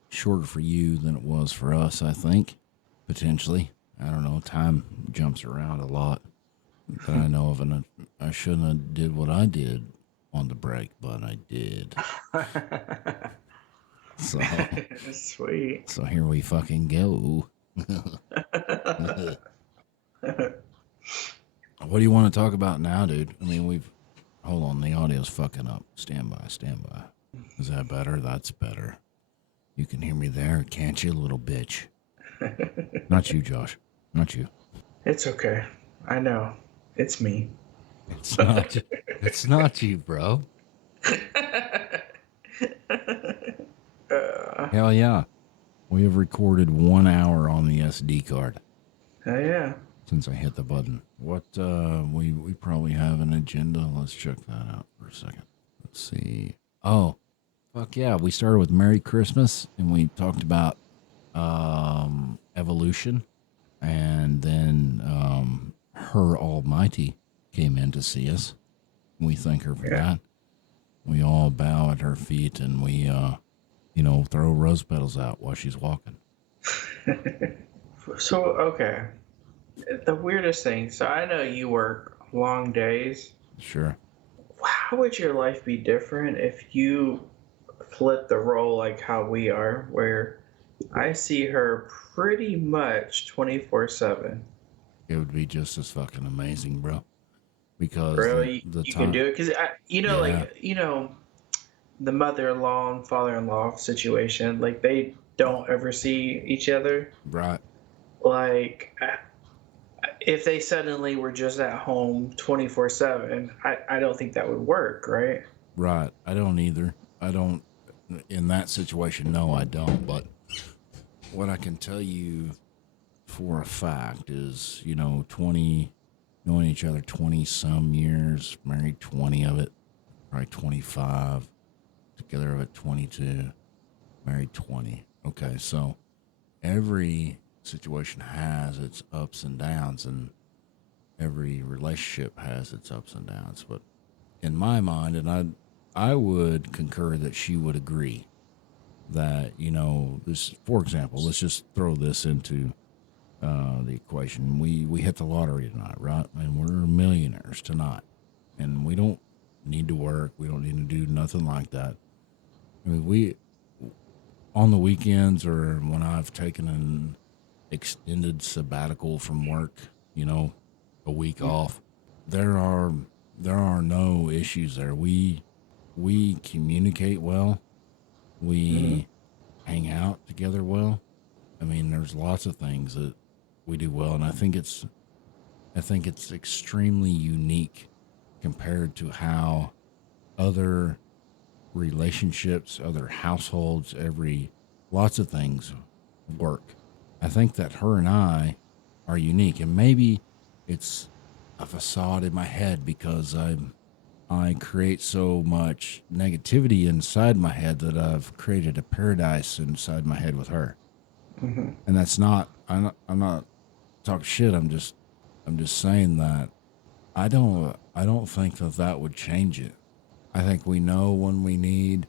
Shorter for you than it was for us, I think. Potentially. I don't know. Time jumps around a lot that I know of, and I shouldn't have did what I did on the break, but I did. So Sweet. So here we fucking go. What do you want to talk about now, dude? I mean, hold on, the audio's fucking up. Stand by. Is that better? That's better. You can hear me there, can't you, little bitch? Not you, Josh. Not you. It's okay. I know. It's me. It's not you, bro. Hell yeah. We have recorded 1 hour on the SD card. Oh yeah. Since I hit the button. What, we probably have an agenda. Let's check that out for a second. Let's see. Oh, fuck yeah. We started with Merry Christmas and we talked about, evolution. And then, Her Almighty came in to see us. We thank her for that. We all bow at her feet and we, throw rose petals out while she's walking. So, okay. The weirdest thing. So I know you work long days. Sure. How would your life be different if you flip the role like how we are, where I see her pretty much 24/7? It would be just as fucking amazing, bro. Because Really, the you time, can do it because the mother-in-law and father-in-law situation, like they don't ever see each other. right? Like, if they suddenly were just at home 24/7, I don't think that would work, right? Right. I don't either. I don't, in that situation, no, I don't. But what I can tell you for a fact is, knowing each other 20 some years, married 20 of it, probably 25, together of it 22, married 20. Okay, so every situation has its ups and downs, and every relationship has its ups and downs. But in my mind, and I would concur that she would agree that, this, for example, let's just throw this into the equation. We hit the lottery tonight, right? And we're millionaires tonight. And we don't need to work. We don't need to do nothing like that. I mean, on the weekends or when I've taken an extended sabbatical from work, a week off, there are no issues there. We communicate well. We hang out together well. I mean, there's lots of things that we do well, and I think it's extremely unique compared to how other relationships, other households, lots of things work. I think that her and I are unique, and maybe it's a facade in my head because I create so much negativity inside my head that I've created a paradise inside my head with her. Mm-hmm. And that's not, I'm not talking shit. I'm just saying that I don't think that would change it. I think we know when we need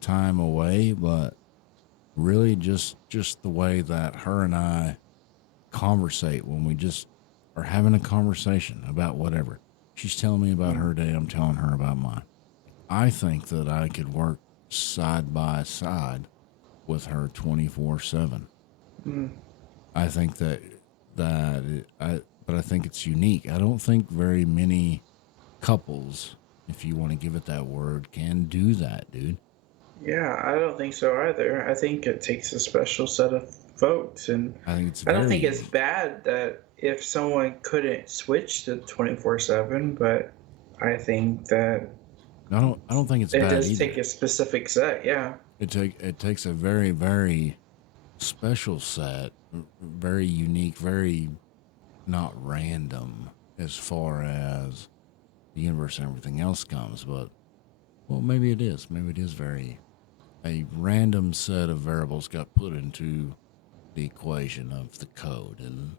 time away, but really just the way that her and I conversate when we just are having a conversation about whatever. She's telling me about her day. I'm telling her about mine. I think that I could work side by side with her 24/7. I think but I think it's unique. I don't think very many couples, if you want to give it that word, can do that, dude. Yeah, I don't think so either. I think it takes a special set of folks, and I don't think it's bad that if someone couldn't switch to 24/7, but I think that I don't think it's it bad does either. take a specific set. Yeah. It takes a very, very special set, very unique, very not random as far as the universe and everything else comes, but well, maybe it is. Maybe it is a random set of variables got put into the equation of the code, and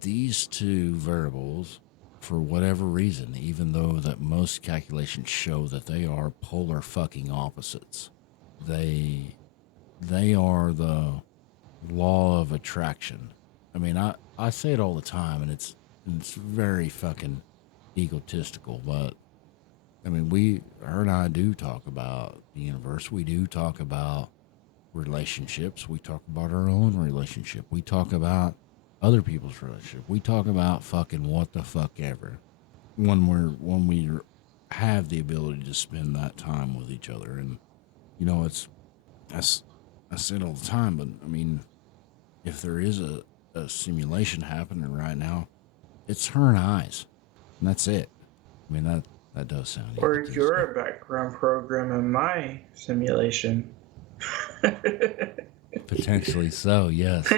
these two variables, for whatever reason, even though that most calculations show that they are polar fucking opposites, they are the law of attraction. I mean, I say it all the time, and it's very fucking egotistical, but I mean, her and I do talk about the universe. We do talk about relationships. We talk about our own relationship. We talk about other people's relationship. We talk about fucking what the fuck ever. When we have the ability to spend that time with each other, and I say it all the time, but I mean, if there is a simulation happening right now, it's her and I's, and that's it. I mean, that does sound. Or you're a background program in my simulation. Potentially so, yes.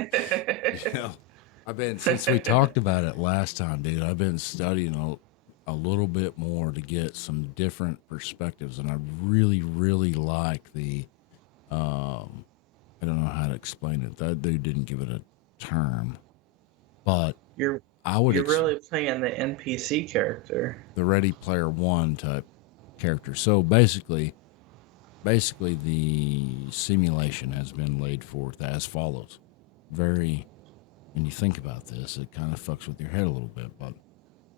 Since we talked about it last time, dude, I've been studying a little bit more to get some different perspectives, and I really, really like the, I don't know how to explain it. That dude didn't give it a term, but You're you're really playing the NPC character. The Ready Player One type character. So basically the simulation has been laid forth as follows. When you think about this, it kind of fucks with your head a little bit, but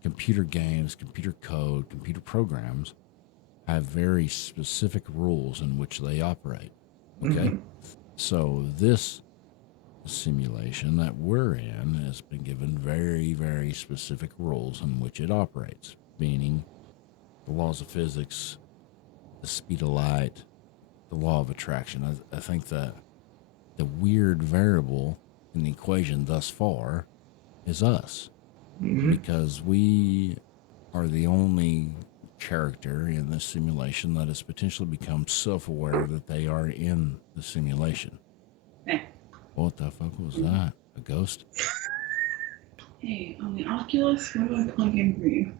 computer games, computer code, computer programs have very specific rules in which they operate. Okay? Mm-hmm. So this simulation that we're in has been given very, very specific rules in which it operates, meaning the laws of physics, the speed of light, the law of attraction. I think that the weird variable in the equation thus far is us, because we are the only character in this simulation that has potentially become self-aware that they are in the simulation. What the fuck was that? A ghost? Hey, on the Oculus, what do I plug in for you?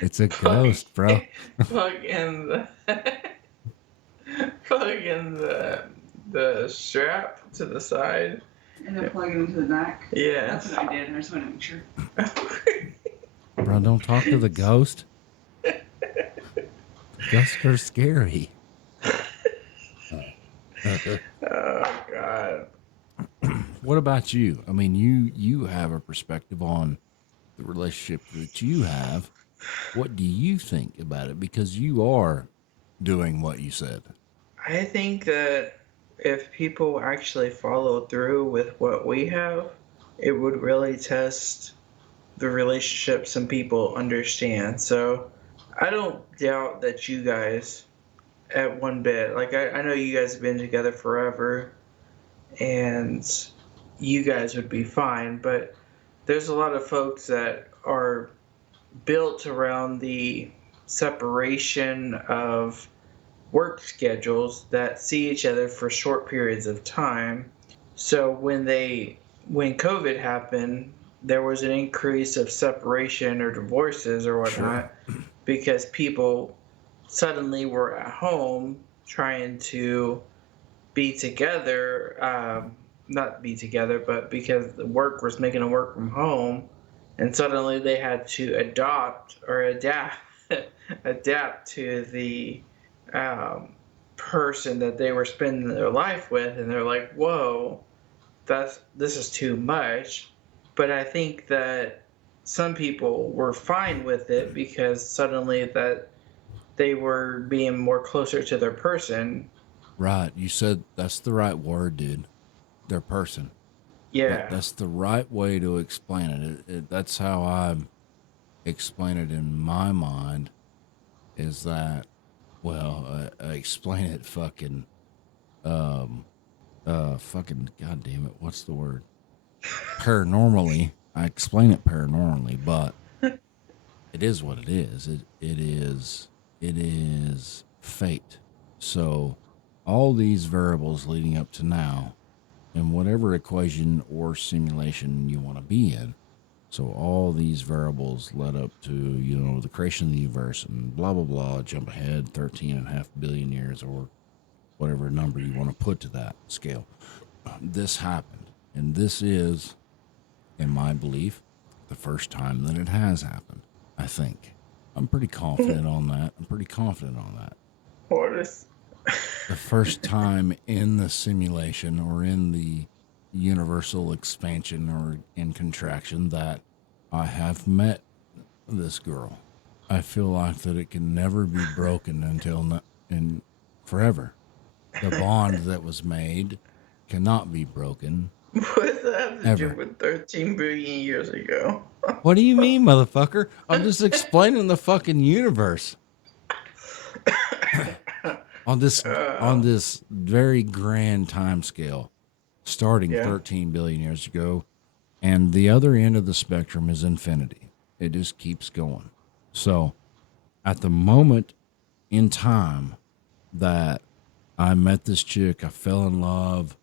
It's a ghost, bro. Plug in the strap to the side. And then plug it into the back? Yeah. That's what I did, and I just want to make sure. Bro, don't talk to the ghost. Ghosts are scary. Oh, God. What about you? I mean, you have a perspective on the relationship that you have What do you think about it? Because you are doing what you said. I think that if people actually follow through with what we have, it would really test the relationship some people understand. So I don't doubt that you guys, at one bit, like I know you guys have been together forever and you guys would be fine, but there's a lot of folks that are built around the separation of work schedules that see each other for short periods of time. So when COVID happened, there was an increase of separation or divorces or whatnot because people suddenly were at home trying to be together, not be together, but because the work was making them work from home, and suddenly they had to adopt or adapt adapt to the um, person that they were spending their life with, and they're like, "Whoa, this is too much." But I think that some people were fine with it because suddenly that they were being more closer to their person. Right. You said that's the right word, dude. Their person. Yeah. That's the right way to explain it. That's how I explain it in my mind. Is that, well, I explain it fucking, god damn it, what's the word? Paranormally. I explain it paranormally, but it is what it is. It is fate. So all these variables leading up to now, in whatever equation or simulation you want to be in. So all these variables led up to, the creation of the universe and blah, blah, blah, jump ahead 13.5 billion years or whatever number you want to put to that scale. This happened. And this is, in my belief, the first time that it has happened, I think. I'm pretty confident on that. What is The first time in the simulation or in the universal expansion or in contraction that I have met this girl. I feel like that it can never be broken in forever. The bond that was made cannot be broken. what does that have to Ever. do with 13 billion years ago? What do you mean, motherfucker? I'm just explaining the fucking universe. on this very grand time scale, starting 13 billion years ago, and the other end of the spectrum is infinity. It just keeps going. So, at the moment in time that I met this chick, I fell in love.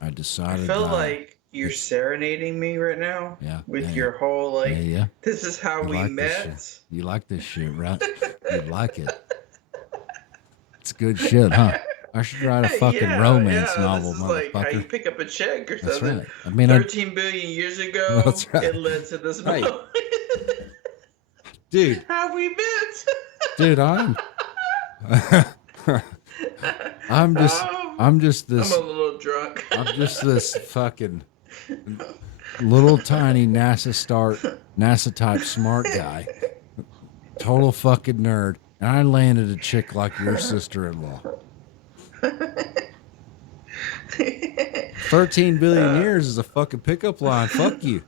I decided. I feel like you're serenading me right now. Yeah. With your whole yeah. This is how we met. You like this shit, right? You like it. It's good shit, huh? I should write a fucking romance novel, this is motherfucker. like how you pick up a check or That's something. right. I mean, 13 billion years ago, That's right. it led to this moment. Dude. How we met. Dude, I'm just this. I'm a little drunk. I'm just this fucking little tiny NASA type smart guy, total fucking nerd, and I landed a chick like your sister-in-law. 13 billion years is a fucking pickup line. Fuck you.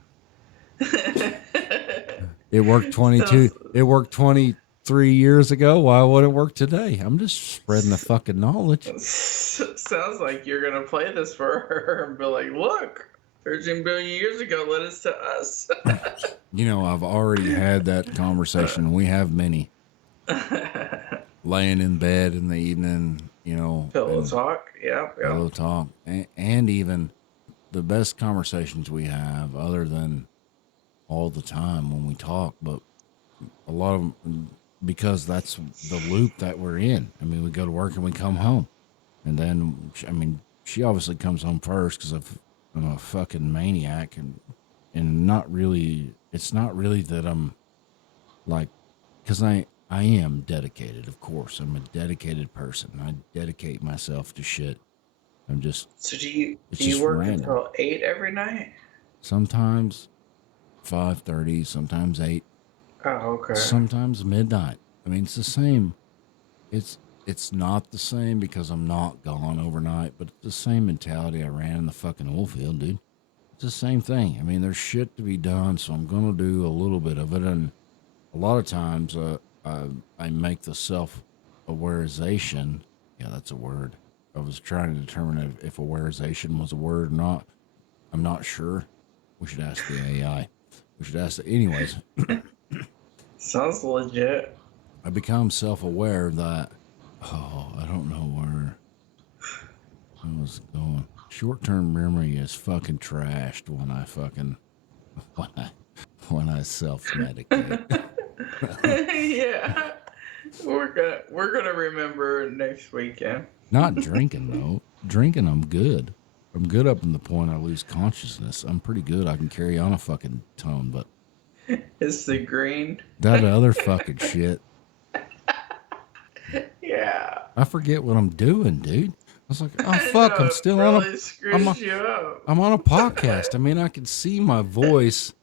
It worked 23 years ago. Why would it work today? I'm just spreading the fucking knowledge. Sounds like you're going to play this for her and be like, look, 13 billion years ago led us to us. I've already had that conversation. We have many. Laying in bed in the evening, Pillow talk. Yeah. Pillow talk. And even the best conversations we have, other than all the time when we talk, but a lot of them, because that's the loop that we're in. I mean, we go to work and we come home. And then, she obviously comes home first because I'm a fucking maniac and not really, it's not really that I'm like, because I am dedicated, of course. I'm a dedicated person. I dedicate myself to shit. I'm just. So do you work until 8 every night? Sometimes 5:30, sometimes 8. Oh, okay. Sometimes midnight. I mean, it's the same. It's not the same because I'm not gone overnight, but it's the same mentality I ran in the fucking oil field, dude. It's the same thing. I mean, there's shit to be done, so I'm gonna do a little bit of it, and a lot of times I make the self-awareization. Yeah, that's a word. I was trying to determine if awareization was a word or not. I'm not sure. We should ask the AI. We should ask the, anyways. Sounds legit. I become self-aware that, I don't know where I was going. Short-term memory is fucking trashed when I when I self-medicate. Yeah. We're gonna remember next weekend. Not drinking though. Drinking, I'm good. I'm good up in the point I lose consciousness. I'm pretty good. I can carry on a fucking tone, but It's the green. that other fucking shit, Yeah. I forget what I'm doing, dude. I was like, oh fuck, No, I'm it still on really a screws you up. I'm on a podcast. I mean, I can see my voice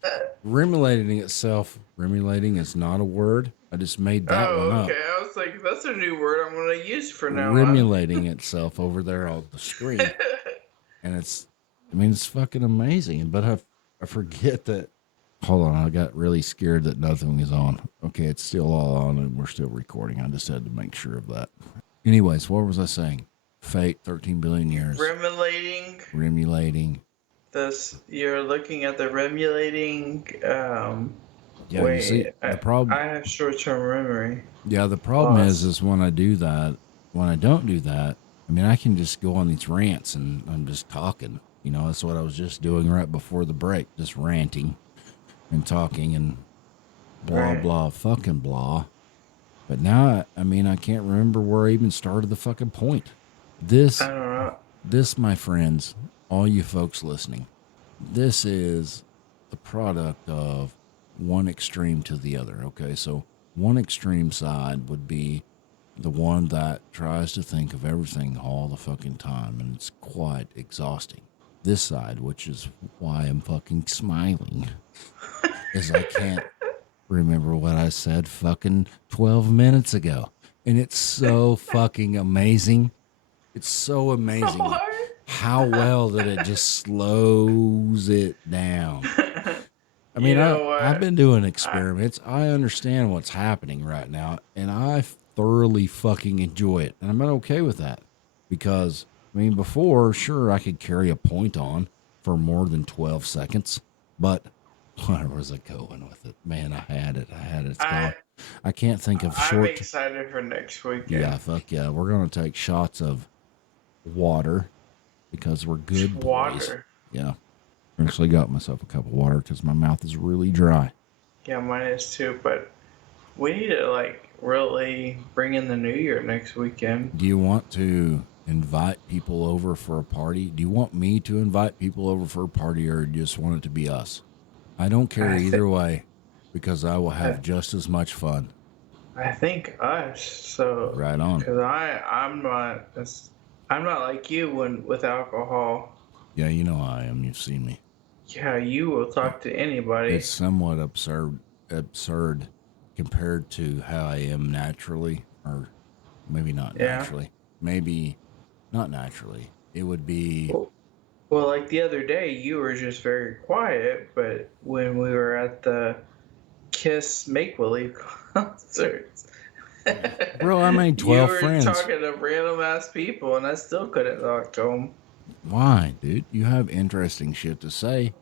remulating itself. Remulating is not a word. I just made that Oh, one okay. up. I was like, that's a new word I'm gonna use for now on. Remulating itself over there on the screen. And it's fucking amazing. But I forget that. Hold on, I got really scared that nothing is on. Okay, it's still all on and we're still recording. I just had to make sure of that. Anyways, what was I saying? Fate, 13 billion years. Remulating. Remulating. You're looking at the remulating. Yeah, wait, you see, the problem. I have short-term memory. Yeah, the problem Loss. is when I do that, when I don't do that, I mean, I can just go on these rants and I'm just talking. You know, that's what I was just doing right before the break, just ranting and talking and blah, Right. blah, fucking blah. But now, I mean, I can't remember where I even started the fucking point. This, I don't know. my friends, all you folks listening, this is the product of one extreme to the other. Okay, so one extreme side would be the one that tries to think of everything all the fucking time, and it's quite exhausting. This side, which is why I'm fucking smiling, is I can't remember what I said fucking 12 minutes ago. And it's so fucking amazing. It's so amazing What? how well that it just slows it down. I mean, You know what? I've been doing experiments. I understand what's happening right now, and I thoroughly fucking enjoy it. And I'm not okay with that because, I mean, before, sure, I could carry a point on for more than 12 seconds, but where was I going with it? Man, I had it. It's gone. I can't think of I'm short. excited for next weekend. Yeah, fuck yeah. We're going to take shots of water because we're good boys. Water. Yeah. Actually got myself a cup of water because my mouth is really dry. Yeah, mine is too, but we need to, like, really bring in the new year next weekend. Do you want to invite people over for a party? Do you want me to invite people over for a party, or do you just want it to be us? I don't care either way because I will have just as much fun. I think us. So Right on. because I'm not like you with alcohol. Yeah, you know I am. You've seen me. Yeah, you will talk to anybody. It's somewhat absurd compared to how I am naturally, or maybe not naturally. Maybe not naturally. It would be. Well, like the other day, you were just very quiet, but when we were at the Kiss Make Believe concerts, Bro, I made 12 friends. You were talking to random ass people, and I still couldn't talk to them. Why, dude? You have interesting shit to say.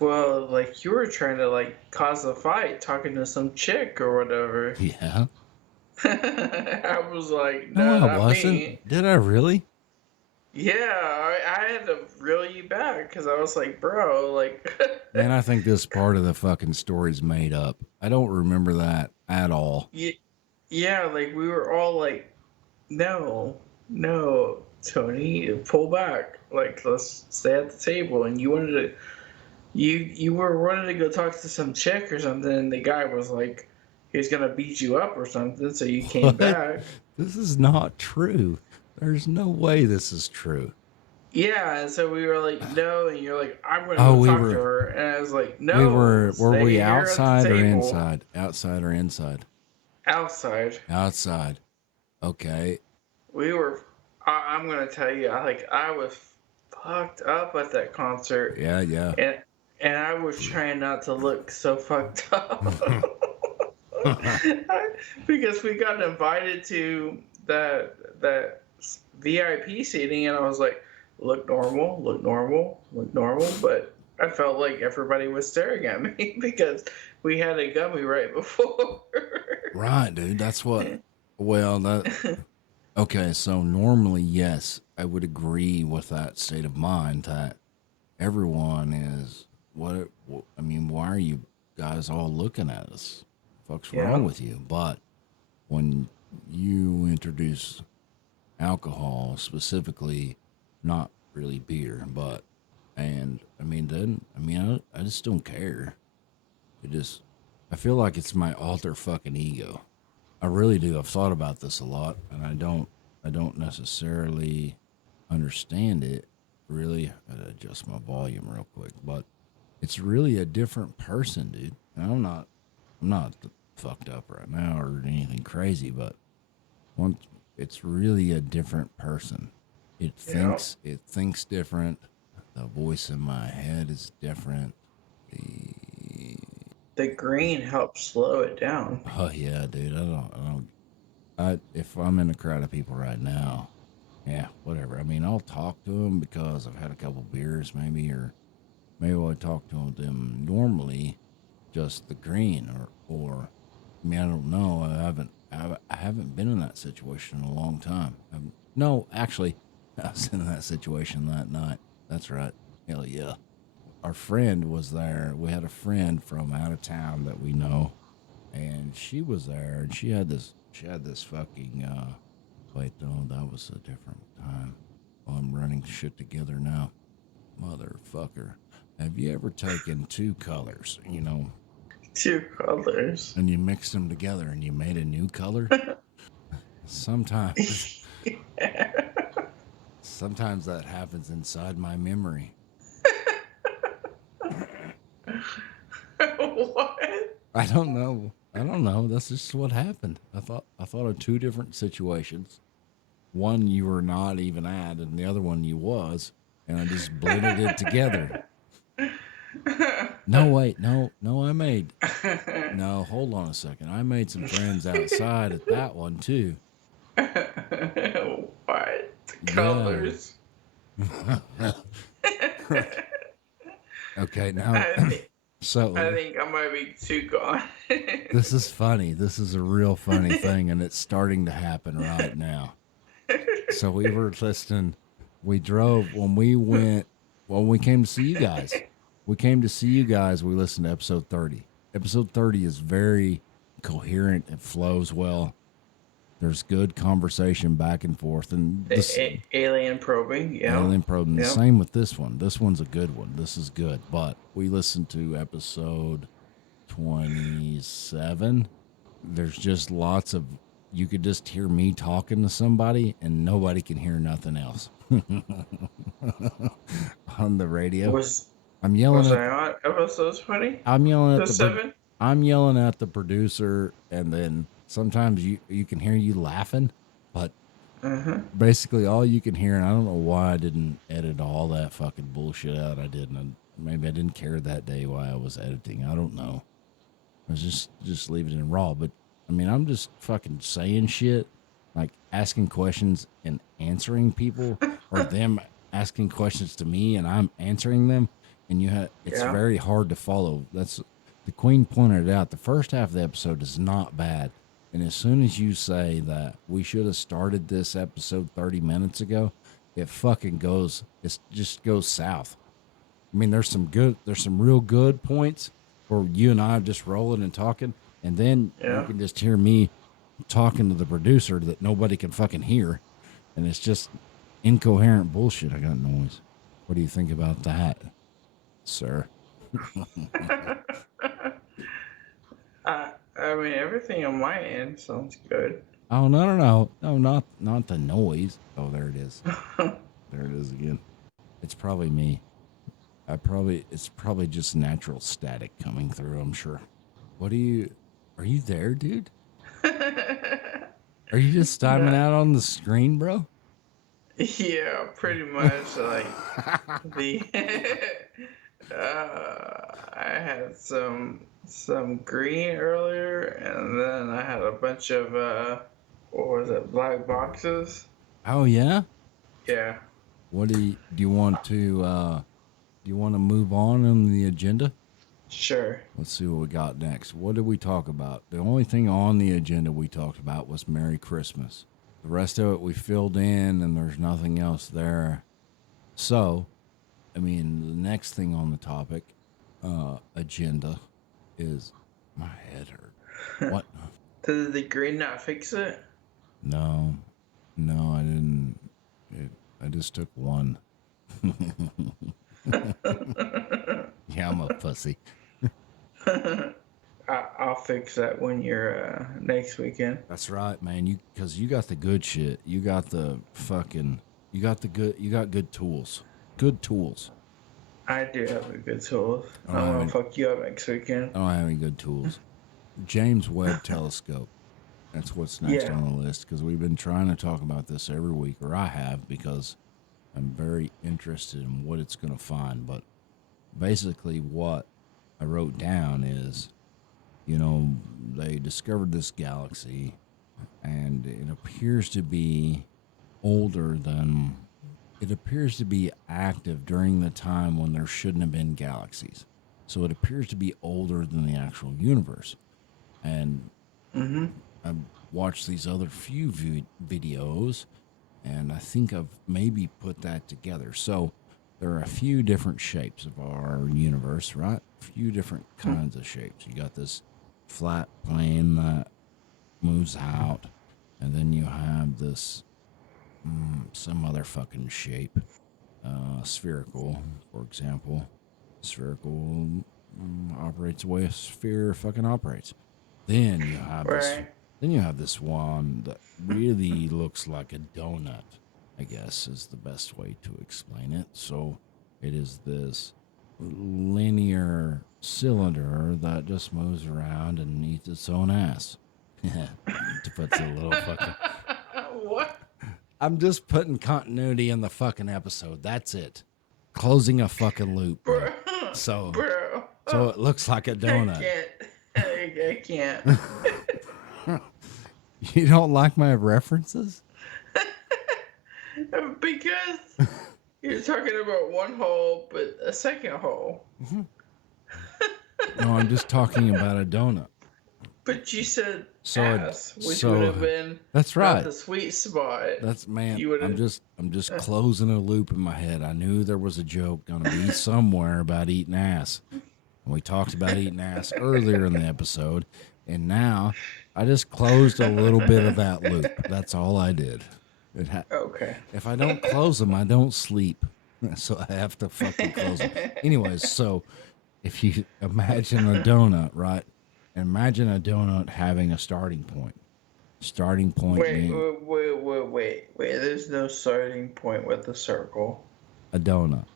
Well, like you were trying to like cause a fight, talking to some chick or whatever. Yeah. I was like, No, no, I wasn't. Me. Did I really? Yeah, I had to reel you back because I was like, bro, like. Man, I think this part of the fucking story's made up. I don't remember that at all. Yeah, like we were all like, no, Tony, pull back. Like, let's stay at the table. And you wanted to, you were wanting to go talk to some chick or something. And the guy was like, he's gonna beat you up or something. So you came back. This is not true. There's no way this is true. Yeah, and so we were like, no, and you're like, I'm gonna Oh, go we talk to were her, and I was like, we no, were stay we here at the outside or table, inside? Outside or inside? outside. Outside. Okay. We were. I'm gonna tell you, I was fucked up at that concert, Yeah, yeah. and I was trying not to look so fucked up because we got invited to that VIP seating, and I was like, look normal, look normal, look normal, but I felt like everybody was staring at me because we had a gummy right before. Right, dude. That's what. Well, that. Okay, so normally, yes, I would agree with that state of mind that everyone is. I mean, why are you guys all looking at us? Fuck's wrong Yeah. with you? But when you introduce alcohol, specifically, not really beer, but, and I mean, then, I mean, I just don't care. It just, I feel like it's my alter fucking ego. I really do. I've thought about this a lot, and I don't necessarily understand it. Really, I gotta adjust my volume real quick, but it's really a different person, dude. And I'm not fucked up right now or anything crazy, but once it's really a different person. Yeah. It thinks different. The voice in my head is different. The The green helps slow it down. Oh yeah, dude. If I'm in a crowd of people right now, yeah, whatever. I mean, I'll talk to them because I've had a couple beers, maybe, or maybe I'll talk to them normally, just the green, or. I mean, I don't know. I haven't been in that situation in a long time. No, actually, I was in that situation that night. That's right. Hell yeah. Our friend was there. We had a friend from out of town that we know, and she was there, and she had this fucking wait, no, that was a different time. Well, I'm running shit together now. Motherfucker. Have you ever taken two colors, Two colors. and you mixed them together and you made a new color? Sometimes sometimes that happens inside my memory. What? I don't know. I don't know. That's just what happened. I thought of two different situations. One you were not even at, and the other one you was, and I just blended it together. No, wait, no, I made. No, hold on a second. I made some friends outside at that one too. What Yeah. colors? Okay, now, I think so I might be too gone. this is funny. This is a real funny thing, and it's starting to happen right now. So we were listening. We drove when we came to see you guys. We came to see you guys. We listened to episode 30. Episode 30 is very coherent. It flows well. There's good conversation back and forth. And this Alien probing, yeah. alien probing. The Yep. same with this one. This one's a good one. This is good. But we listened to episode 27. There's just lots of, you could just hear me talking to somebody and nobody can hear nothing else. On the radio. I'm yelling Was at I on episode 20? I'm yelling at The the 7? I'm yelling at the producer, and then sometimes you can hear you laughing, but basically all you can hear, and I don't know why I didn't edit all that fucking bullshit out. I didn't. Maybe I didn't care that day why I was editing. I don't know. I was just leaving it in raw. But I mean, I'm just fucking saying shit, like asking questions and answering people, or them asking questions to me and I'm answering them. And it's Yeah. very hard to follow. That's the Queen pointed it out. The first half of the episode is not bad. And as soon as you say that we should have started this episode 30 minutes ago, it fucking goes, it just goes south. I mean, there's some real good points where you and I are just rolling and talking. And then Yeah. you can just hear me talking to the producer that nobody can fucking hear. And it's just incoherent bullshit. I got noise. What do you think about that, sir? I mean, everything on my end sounds good. Oh, no, not the noise. Oh, there it is. There it is again. It's probably me. It's probably just natural static coming through, I'm sure. Are you there, dude? Are you just timing out on the screen, bro? Yeah, pretty much. Like the I had some green earlier, and then I had a bunch of what was it, black boxes? Oh yeah? Yeah, What do you want to move on in the agenda? sure. Let's see what we got next. What did we talk about? The only thing on the agenda we talked about was Merry Christmas. The rest of it we filled in, and there's nothing else there. So, I mean, the next thing on the topic agenda is my head hurt. What? Did the green not fix it? No, I didn't. I just took one. Yeah, I'm a pussy. I'll fix that when you're next weekend. That's right, man. Because you got the good shit. You got the fucking. You got good tools. Good tools. I do have a good tools. I'm gonna fuck you up next weekend. I don't have any good tools. James Webb Telescope. That's what's next on the list, because we've been trying to talk about this every week, or I have, because I'm very interested in what it's going to find. But basically what I wrote down is, they discovered this galaxy, and it appears to be active during the time when there shouldn't have been galaxies. So it appears to be older than the actual universe. And I've watched these other few videos, and I think I've maybe put that together. So there are a few different shapes of our universe, right? A few different kinds of shapes. You got this flat plane that moves out, and then you have this some other fucking shape, spherical, for example. Spherical operates the way a sphere fucking operates. Then you have this one that really looks like a donut, I guess is the best way to explain it. So it is this linear cylinder that just moves around and eats its own ass. To put a little fucking... What? I'm just putting continuity in the fucking episode. That's it. Closing a fucking loop, bro. So it looks like a donut. I can't. You don't like my references? Because you're talking about one hole, but a second hole. No, I'm just talking about a donut. But you said ass, which would have been that's right. The sweet spot. That's man. I'm just closing a loop in my head. I knew there was a joke gonna be somewhere about eating ass. And we talked about eating ass earlier in the episode, and now I just closed a little bit of that loop. That's all I did. Okay. If I don't close them, I don't sleep. So I have to fucking close them. Anyways, so if you imagine a donut, right? Imagine a donut having a starting point. Starting point. Wait. There's no starting point with the circle. A donut.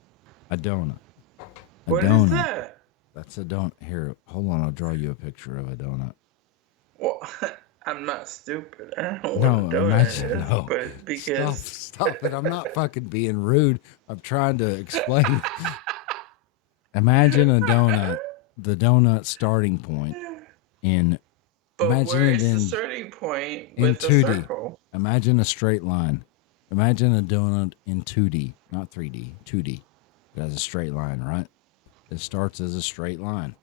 What is that? That's a donut. Here, hold on. I'll draw you a picture of a donut. Well, I'm not stupid. I don't know what a donut is, but because... Stop it. I'm not fucking being rude. I'm trying to explain. Imagine a donut, the donut starting point But imagine where it is in, the starting point in with the 2D. circle? Imagine a straight line. Imagine a donut in 2D, not 3D, 2D. It has a straight line, right? It starts as a straight line.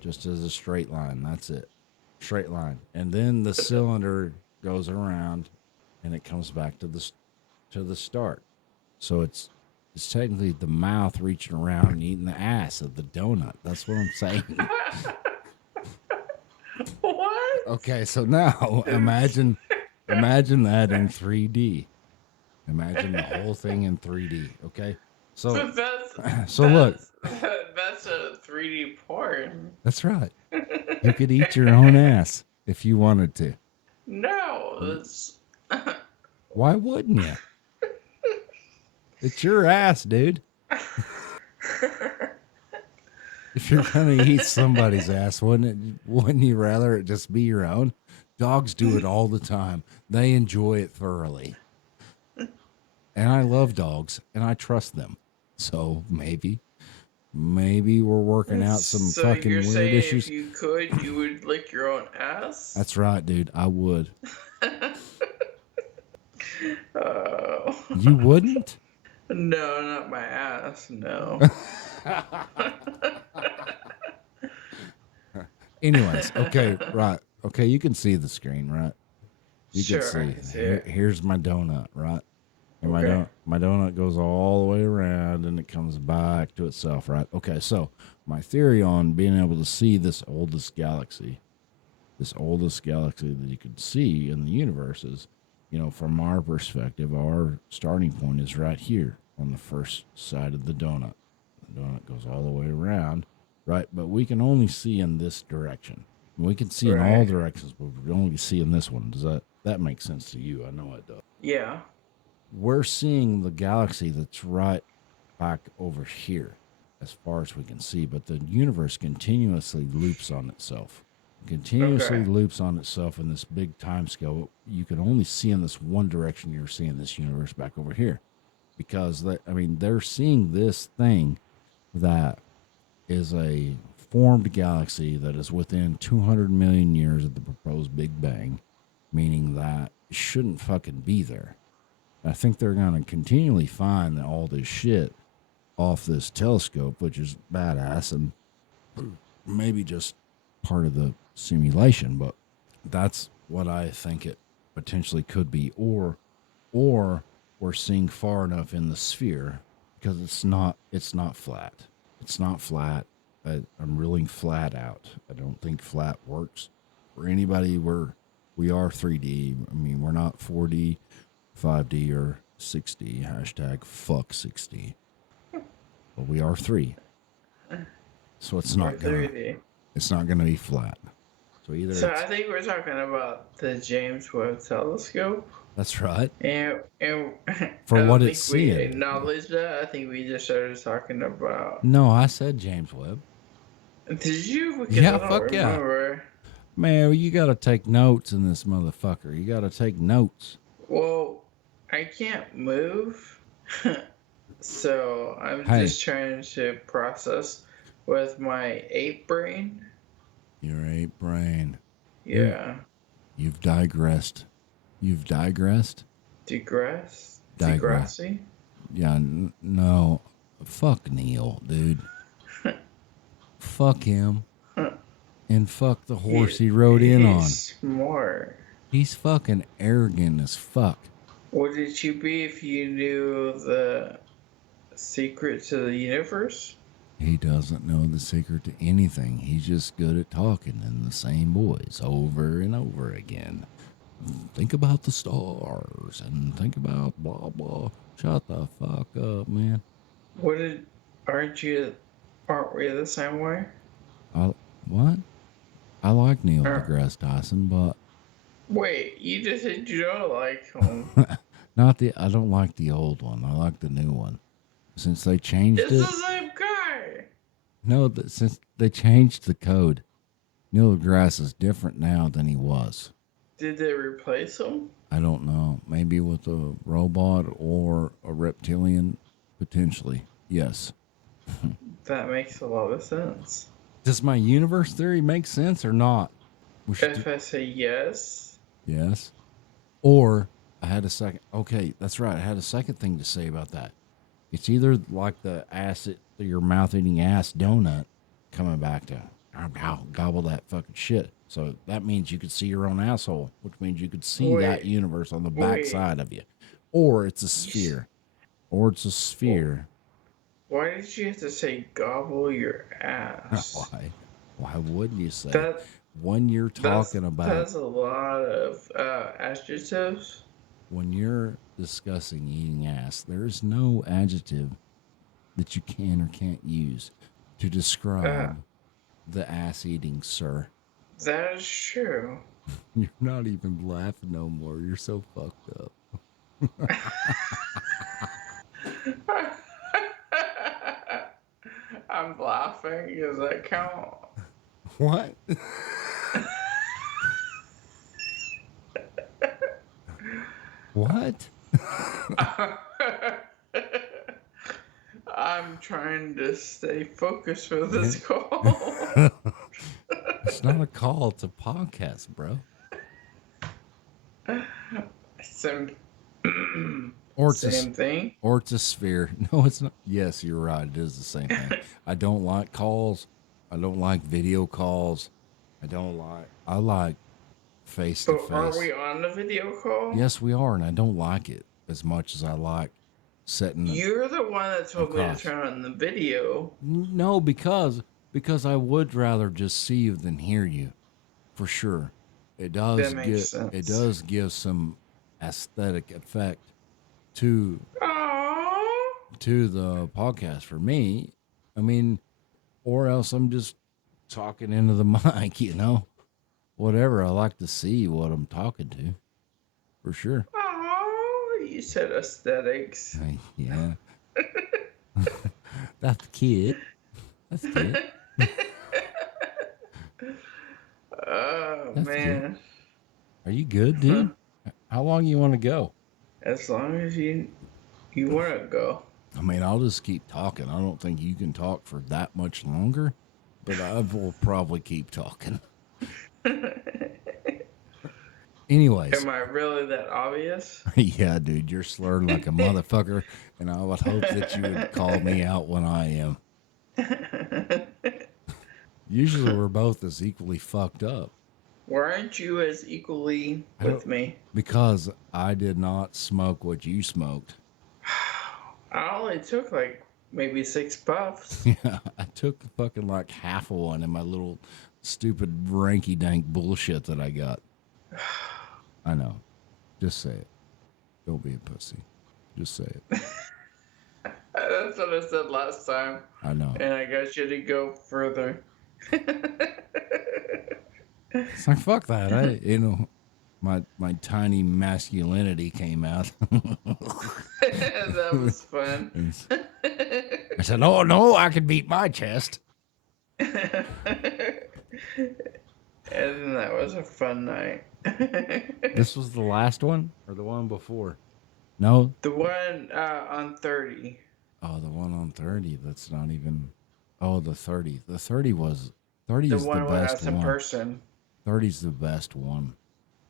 Just as a straight line. That's it. Straight line. And then the cylinder goes around and it comes back to the start. So it's technically the mouth reaching around and eating the ass of the donut. That's what I'm saying. What? Okay, so now imagine that in 3D. Imagine the whole thing in 3D. Okay, so look, that's a 3D porn. That's right. You could eat your own ass if you wanted to. No, it's Why wouldn't you? It's your ass, dude. If you're gonna eat somebody's ass, wouldn't you rather it just be your own? Dogs do it all the time. They enjoy it thoroughly. And I love dogs and I trust them. So maybe we're working out some So fucking you're weird saying issues. if you could, you would lick your own ass? That's right, dude. I would. Oh. You wouldn't? No, not my ass. No. Anyways, okay, right. Okay, you can see the screen, right? You Sure, can I see. can see it. Here's my donut, right? And Okay. my donut goes all the way around and it comes back to itself, right? Okay, so my theory on being able to see this oldest galaxy that you could see in the universe is, from our perspective, our starting point is right here on the first side of the donut. The donut goes all the way around, right? But we can only see in this direction. We can see in all Right. directions, but we can only see in this one. Does that make sense to you? I know it does. Yeah. We're seeing the galaxy that's right back over here as far as we can see, but the universe continuously loops on itself. Okay. Loops on itself in this big time scale. You can only see in this one direction. You're seeing this universe back over here because they're seeing this thing that is a formed galaxy that is within 200 million years of the proposed Big Bang, meaning that it shouldn't fucking be there. I think they're going to continually find all this shit off this telescope, which is badass and maybe just part of the simulation, but that's what I think it potentially could be. Or we're seeing far enough in the sphere because it's not flat. It's not flat. I'm ruling flat out. I don't think flat works for anybody. We are 3D. I mean, we're not 4D, 5D, or 6D. Hashtag fuck 6D. But we are 3. So it's not gonna 3D. be flat. So either So I think we're talking about the James Webb Telescope. that's right. And For I what don't it's think we seeing. acknowledged that. I think we just started talking about. No, I said James Webb. Did you? Because Yeah, I don't fuck yeah. remember. Man, you got to take notes in this motherfucker. You got to take notes. Well, I can't move, so I'm Hey. just trying to process with my ape brain. Your ape brain. Yeah. You've digressed. Digress? Degrassi? Yeah, no. Fuck Neil, dude. Fuck him. And fuck the horse he rode in on. He's smart. He's fucking arrogant as fuck. Would it you be if you knew the secret to the universe? He doesn't know the secret to anything. He's just good at talking in the same voice over and over again. Think about the stars and think about blah blah. Shut the fuck up, man. Aren't we the same way? What? I like Neil deGrasse Tyson, but Wait, you just said you don't like him. I don't like the old one. I like the new one. Since they changed It's it. the same guy. No, since they changed the code, Neil deGrasse is different now than he was. Did they replace him? I don't know. Maybe with a robot or a reptilian, potentially. Yes. That makes a lot of sense. Does my universe theory make sense or not? If I say yes. Yes. Or I had a second. Okay, that's right. I had a second thing to say about that. It's either like the acid, your mouth eating ass donut coming back to gobble that fucking shit. So that means you could see your own asshole, which means you could see that universe on the back side of you. Or it's a sphere. Why did you have to say gobble your ass? Why wouldn't you say that? When you're talking about... That's a lot of adjectives. When you're discussing eating ass, there's no adjective that you can or can't use to describe the ass eating, sir. That is true. You're not even laughing no more. You're so fucked up. I'm laughing. Does that count? What? What? I'm trying to stay focused for this call. It's not a call, it's a podcast, bro. Same, Or it's same thing. Or it's a sphere. No, it's not. Yes, you're right. It is the same thing. I don't like calls. I don't like video calls. I like face to But are face. we on the video call? Yes, we are, and I don't like it as much as I like setting. You're the one that told me to across. turn on the video. No, because I would rather just see you than hear you, for sure. It does That makes sense. It does give some aesthetic effect to Aww. the podcast for me. I mean, or else I'm just talking into the mic, you know. Whatever. I like to see what I'm talking to, for sure. Aww. You said aesthetics. Yeah. That's cute. That's cute. Oh, That's man. Are you good, dude? How long you want to go? As long as you want to go. I mean, I'll just keep talking. I don't think you can talk for that much longer, but I will probably keep talking. Anyways. Am I really that obvious? Yeah, dude, you're slurred like a motherfucker, and I would hope that you would call me out when I am. Usually we're both as equally fucked up. Weren't you as equally with me? Because I did not smoke what you smoked. I only took like maybe 6 puffs. Yeah, I took fucking like half of one in my little stupid ranky-dank bullshit that I got. I know. Just say it. Don't be a pussy. Just say it. That's what I said last time. I know. And I got you to go further. It's like, fuck that. My tiny masculinity came out. That was fun. I said, oh, no, I could beat my chest. And that was a fun night. This was the last one or the one before? No? The one on 30. Oh, the one on 30. That's not even. Oh, the 30. The 30 was. 30 The is the one with best us in one. person. 30 is the best one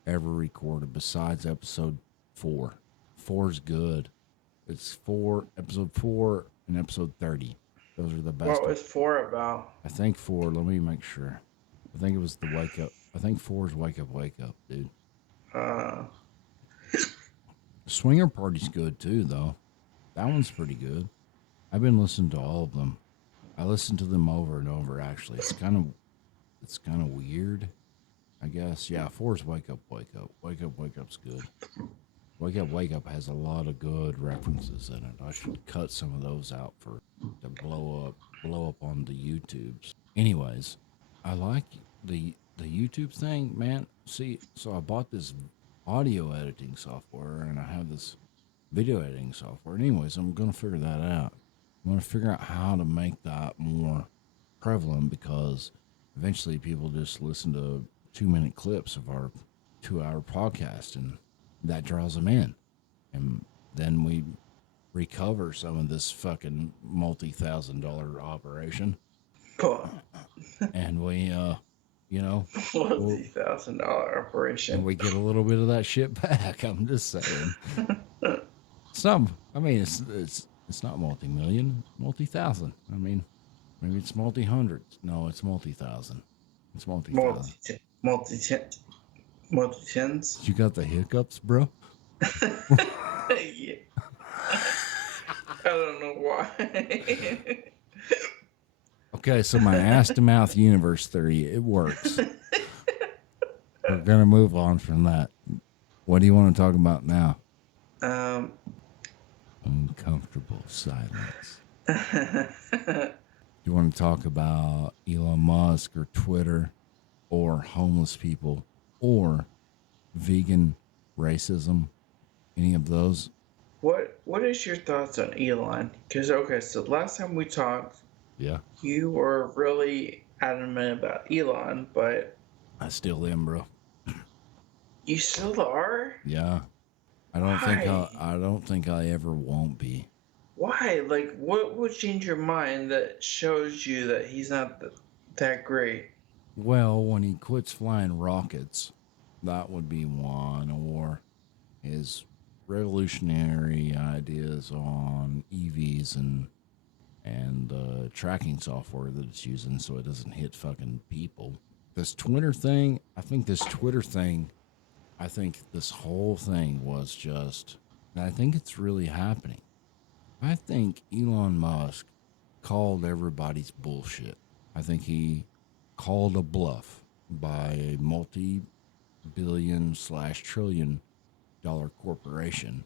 ever recorded besides episode 4. 4's good. It's episode 4 and episode 30. Those are the best. What was 4 about? I think 4, let me make sure. I think it was the wake up. I think 4's wake up, dude. Swinger Party's good too, though. That one's pretty good. I've been listening to all of them. I listen to them over and over, actually. It's kind of weird, I guess. Yeah, 4's wake up. Wake up's good. Wake up has a lot of good references in it. I should cut some of those out to blow up on the YouTubes. Anyways, I like the YouTube thing, man. See, so I bought this audio editing software and I have this video editing software. Anyways, I'm gonna figure that out. I'm gonna figure out how to make that more prevalent, because eventually people just listen to 2-minute clips of our 2-hour podcast and that draws them in. And then we recover some of this fucking multi-$1,000 operation. Cool. And we, $50,000 operation. and we get a little bit of that shit back. I'm just saying. It's not multi-million, multi-thousand. I mean, maybe it's multi-hundreds. No, it's multi-thousand. It's multi-thousand. Multi-tens. You got the hiccups, bro? Yeah. I don't know why. Okay, so my ass to mouth universe theory, it works. We're gonna move on from that. What do you want to talk about now? Uncomfortable silence. You want to talk about Elon Musk or Twitter or homeless people or vegan racism? Any of those? What is your thoughts on Elon? Because, okay, so last time we talked, Yeah. You were really adamant about Elon, but I still am, bro. you still are? Yeah. Why? I don't think I ever won't be. Why? Like, what would change your mind that shows you that he's not that great? Well, when he quits flying rockets, that would be one, or his revolutionary ideas on EVs and tracking software that it's using so it doesn't hit fucking people. This Twitter thing, I think this whole thing was just, and I think it's really happening. I think Elon Musk called everybody's bullshit. I think he called a bluff by a multi-billion slash trillion dollar corporation.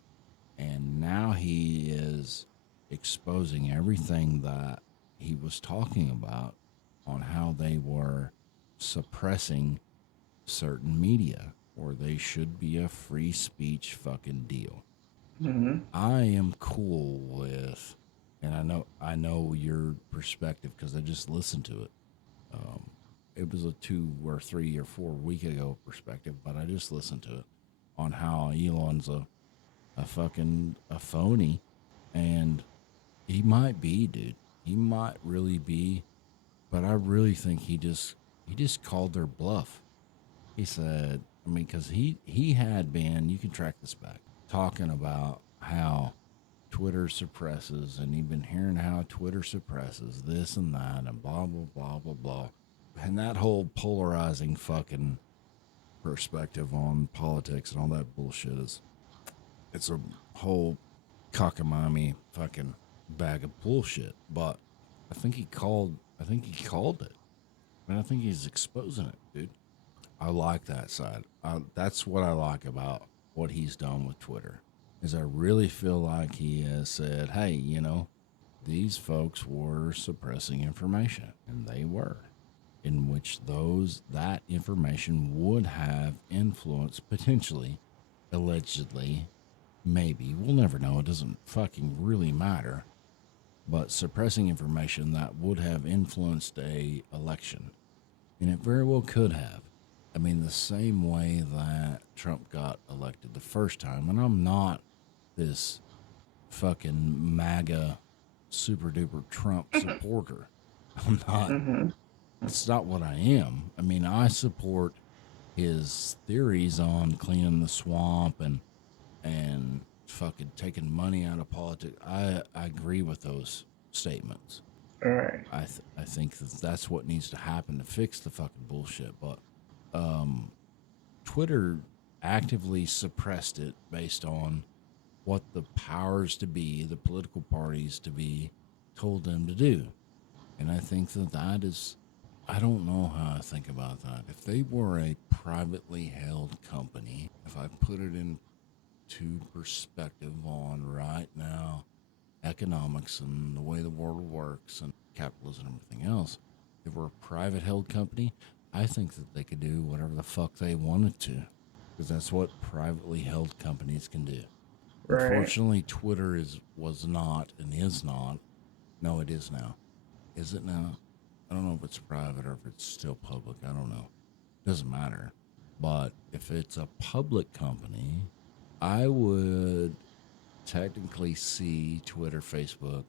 And now he is exposing everything that he was talking about on how they were suppressing certain media, or they should be a free speech fucking deal. Mm-hmm. I am cool with, and I know your perspective because I just listened to it. It was a 2 or 3 or 4 week ago perspective, but I just listened to it on how Elon's a fucking a phony, and he might be, dude. He might really be, but I really think he just called their bluff. He said, I mean, because he had been, you can track this back, talking about how Twitter suppresses, and you've been hearing how Twitter suppresses this and that, and blah blah blah blah blah, and that whole polarizing fucking perspective on politics and all that bullshit is, it's a whole cockamamie fucking bag of bullshit. But I think he called it, and I think he's exposing it, dude. I like that side. That's what I like about what he's done with Twitter. Is I really feel like he has said, "Hey, you know, these folks were suppressing information, and they were, in which that information would have influence potentially, allegedly, maybe. We'll never know. It doesn't fucking really matter. But suppressing information that would have influenced a election, and it very well could have. I mean, the same way that Trump got elected the first time, and I'm not this fucking MAGA super duper Trump supporter. I'm not. Mm-hmm. It's not what I am. I mean, I support his theories on cleaning the swamp and fucking taking money out of politics. I agree with those statements. All right. I think that's what needs to happen to fix the fucking bullshit. But Twitter actively suppressed it based on what the powers to be, the political parties to be, told them to do. And I think that is, I don't know how I think about that. If they were a privately held company, if I put it into perspective on right now economics and the way the world works and capitalism and everything else, if we're a private held company, I think that they could do whatever the fuck they wanted to, because that's what privately held companies can do. Right. Unfortunately, Twitter was not and is not. No, it is now. Is it now? I don't know if it's private or if it's still public. I don't know. Doesn't matter. But if it's a public company, I would technically see Twitter, Facebook,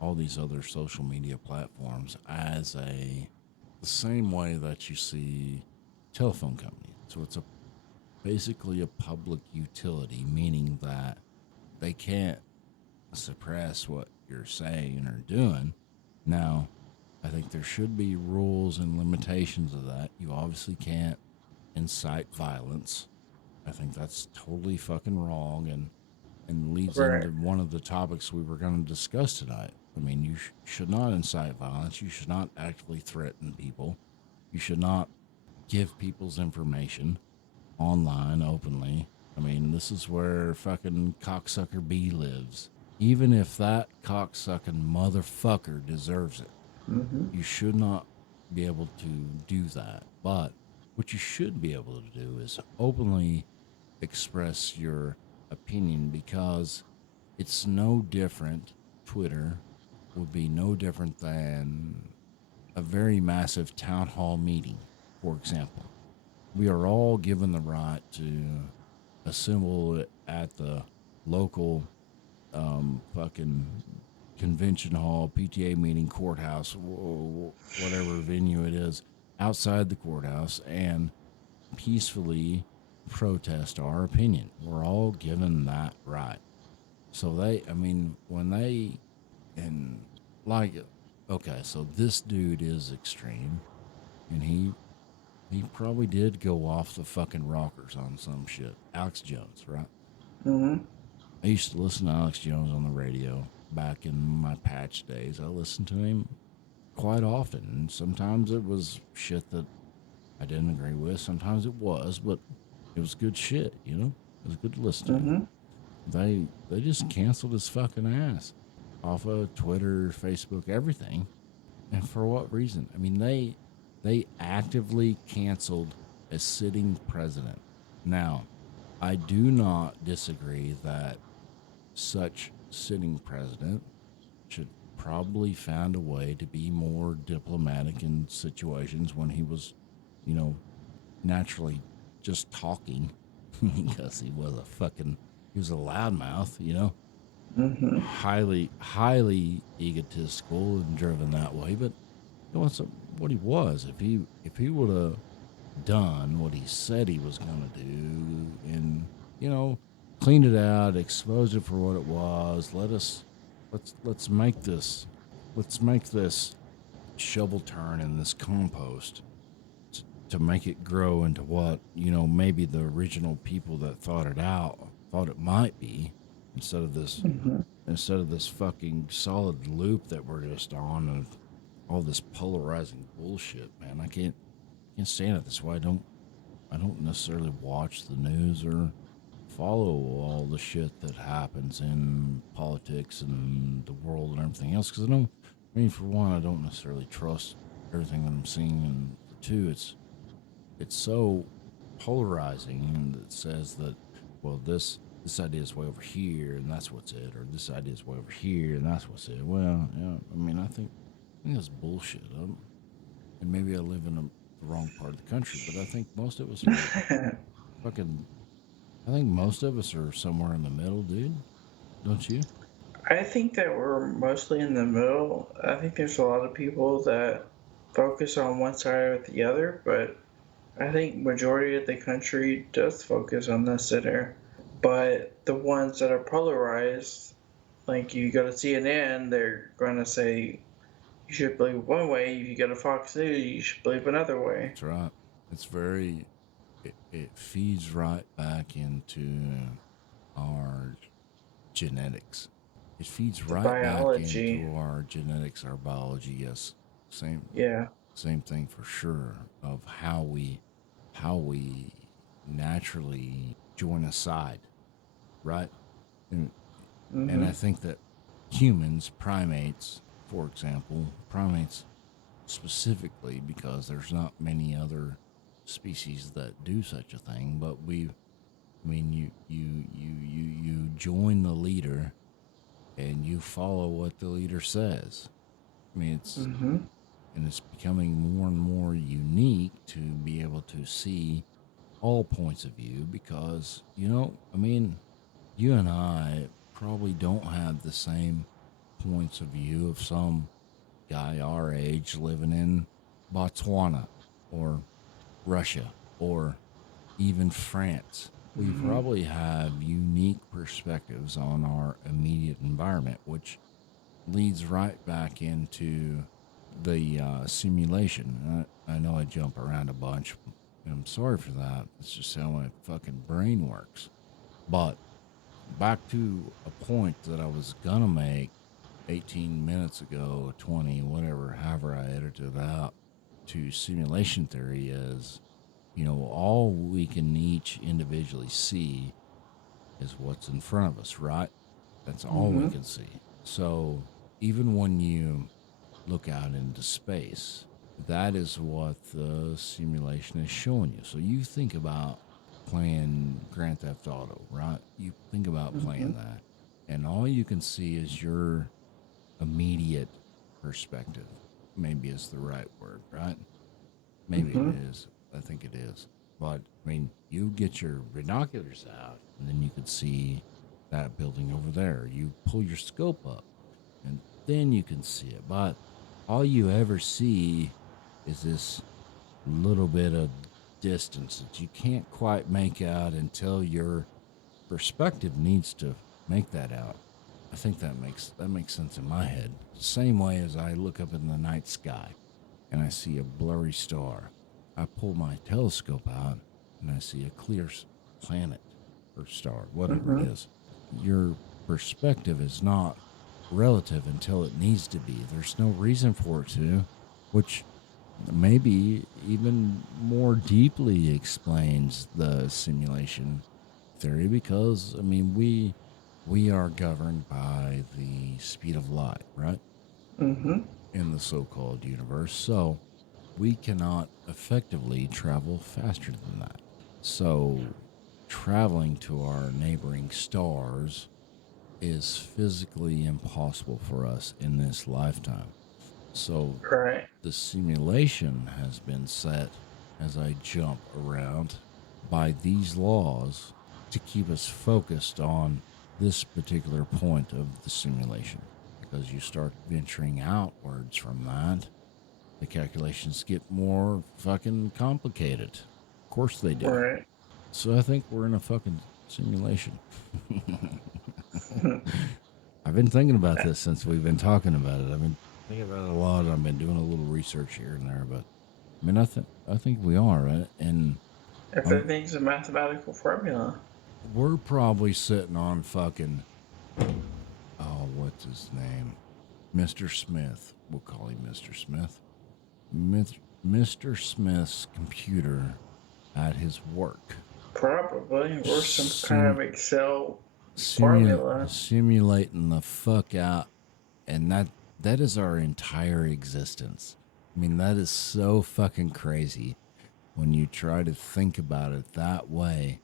all these other social media platforms as the same way that you see telephone companies. So it's basically a public utility, meaning that they can't suppress what you're saying or doing. Now, I think there should be rules and limitations of that. You obviously can't incite violence. I think that's totally fucking wrong, and leads Right. into one of the topics we were going to discuss tonight. I mean, you should not incite violence. You should not actively threaten people. You should not give people's information online openly. I mean, this is where fucking cocksucker B lives. Even if that cocksucking motherfucker deserves it, Mm-hmm. you should not be able to do that. But what you should be able to do is openly express your opinion, because it's no different, Twitter, would be no different than a very massive town hall meeting, for example. We are all given the right to assemble at the local fucking convention hall, PTA meeting, courthouse, whatever venue it is, outside the courthouse and peacefully protest our opinion. We're all given that right. So when they, and like, okay, so this dude is extreme, and he probably did go off the fucking rockers on some shit. Alex Jones, right? Mm-hmm. I used to listen to Alex Jones on the radio back in my patch days. I listened to him quite often, and sometimes it was shit that I didn't agree with. Sometimes it was, but it was good shit, you know? It was good to listen to him. They just canceled his fucking ass off of Twitter, Facebook, everything. And for what reason? I mean, they actively canceled a sitting president. Now, I do not disagree that such sitting president should probably find a way to be more diplomatic in situations when he was, naturally just talking because he was a loudmouth, highly egotistical and driven that way. But what he was, if he would have done what he said he was going to do, and cleaned it out, exposed it for what it was, let's make this shovel turn in this compost to make it grow into what maybe the original people that thought it out thought it might be, instead of this fucking solid loop that we're just on of all this polarizing bullshit, man. I can't stand it. That's why I don't necessarily watch the news or follow all the shit that happens in politics and the world and everything else, because for one, I don't necessarily trust everything that I'm seeing, and for two, it's so polarizing, and it says that, well, this idea is way over here and that's what's it, or this idea is way over here and that's what's it. Well, yeah, I think that's bullshit. And maybe I live in the wrong part of the country, but I think most of us are I think most of us are somewhere in the middle, dude. Don't you? I think that we're mostly in the middle. I think there's a lot of people that focus on one side or the other, but I think majority of the country does focus on the center. But the ones that are polarized, like you go to CNN, they're going to say you should believe one way. If you go to Fox News, you should believe another way. That's right. It feeds right back into our genetics. It feeds right biology. back into our genetics, our biology. Yes, same thing for sure. Of how we naturally join a side, right? And I think that humans, primates, for example, specifically, because there's not many other species that do such a thing, but you join the leader and you follow what the leader says. It's becoming more and more unique to be able to see all points of view, because you and I probably don't have the same points of view of some guy our age living in Botswana or Russia or even France. We probably have unique perspectives on our immediate environment, which leads right back into the simulation. I know I jump around a bunch, and I'm sorry for that. It's just how my fucking brain works. But back to a point that I was gonna make 18 minutes ago, 20, whatever, however I edited it out, to simulation theory is, all we can each individually see is what's in front of us, right? That's all we can see. So even when you look out into space, that is what the simulation is showing you. So you think about playing Grand Theft Auto, right? You think about playing that, and all you can see is your immediate perspective. Maybe is the right word, right? Maybe it is. I think it is. But I mean, you get your binoculars out, and then you could see that building over there. You pull your scope up, and then you can see it. But all you ever see is this little bit of distance that you can't quite make out until your perspective needs to make that out. I think that makes sense in my head. Same way as I look up in the night sky and I see a blurry star. I pull my telescope out and I see a clear planet or star, whatever it is. Your perspective is not relative until it needs to be. There's no reason for it to, which maybe even more deeply explains the simulation theory, because I mean we are governed by the speed of light, right? In the so-called universe, so we cannot effectively travel faster than that. So traveling to our neighboring stars is physically impossible for us in this lifetime. So Right. the simulation has been set as I jump around by these laws to keep us focused on this particular point of the simulation. Because you start venturing outwards from that, the calculations get more fucking complicated. Of course they do. Right. So I think we're in a fucking simulation. I've been thinking about this since we've been talking about it. I've been thinking about it a lot. I've been doing a little research here and there, but I mean, I think we are, right? And Everything's a mathematical formula. we're probably sitting on fucking, oh, what's his name? Mr. Smith. We'll call him Mr. Smith. Mr. Smith's computer at his work. Probably. Or some kind of Excel formula. Simulating the fuck out. And that is our entire existence. I mean, that is so fucking crazy when you try to think about it that way.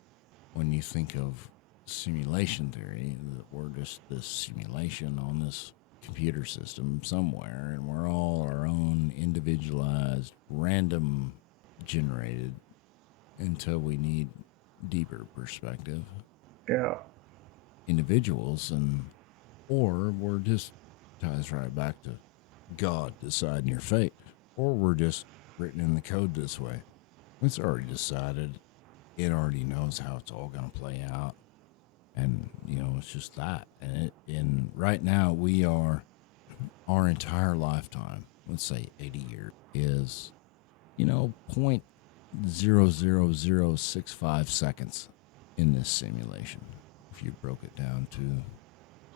When you think of simulation theory, that we're just this simulation on this computer system somewhere, and we're all our own individualized, random generated until we need deeper perspective Yeah. individuals, and or we're just ties right back to God deciding your fate, or we're just written in the code this way. It's already decided. It already knows how it's all going to play out. And, you know, it's just that. And right now we are, our entire lifetime, let's say 80 years, is, you know, 0.00065 seconds in this simulation. If you broke it down to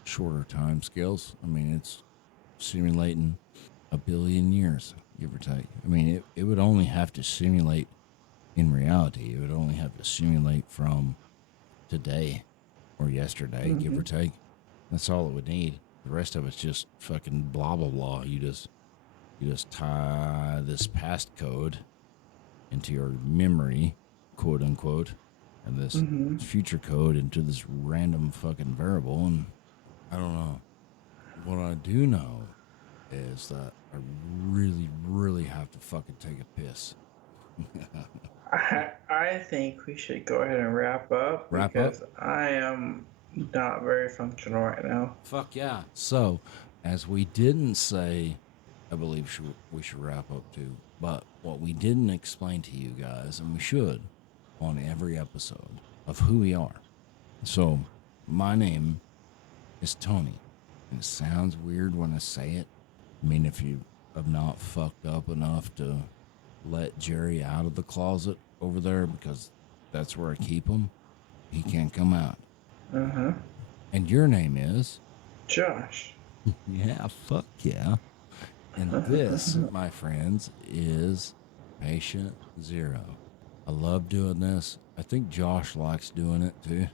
shorter time scales, I mean, it's simulating 1 billion years, give or take. I mean, it would only have to simulate in reality. It would only have to simulate from today or yesterday, give or take. That's all it would need. The rest of it's just fucking blah, blah, blah. You just tie this past code into your memory, quote unquote, and this future code into this random fucking variable. And I don't know. What I do know is that I really, really have to fucking take a piss. I think we should go ahead and wrap up. Because I am not very functional right now. Fuck yeah. So, as we didn't say, I believe we should wrap up too, but what we didn't explain to you guys, and we should on every episode, of who we are. So, my name is Tony, and it sounds weird when I say it. I mean, if you have not fucked up enough to let Jerry out of the closet over there, because that's where I keep him, he can't come out. And your name is? Josh. Yeah, fuck yeah. And this, my friends, is Patient Zero. I love doing this. I think Josh likes doing it too.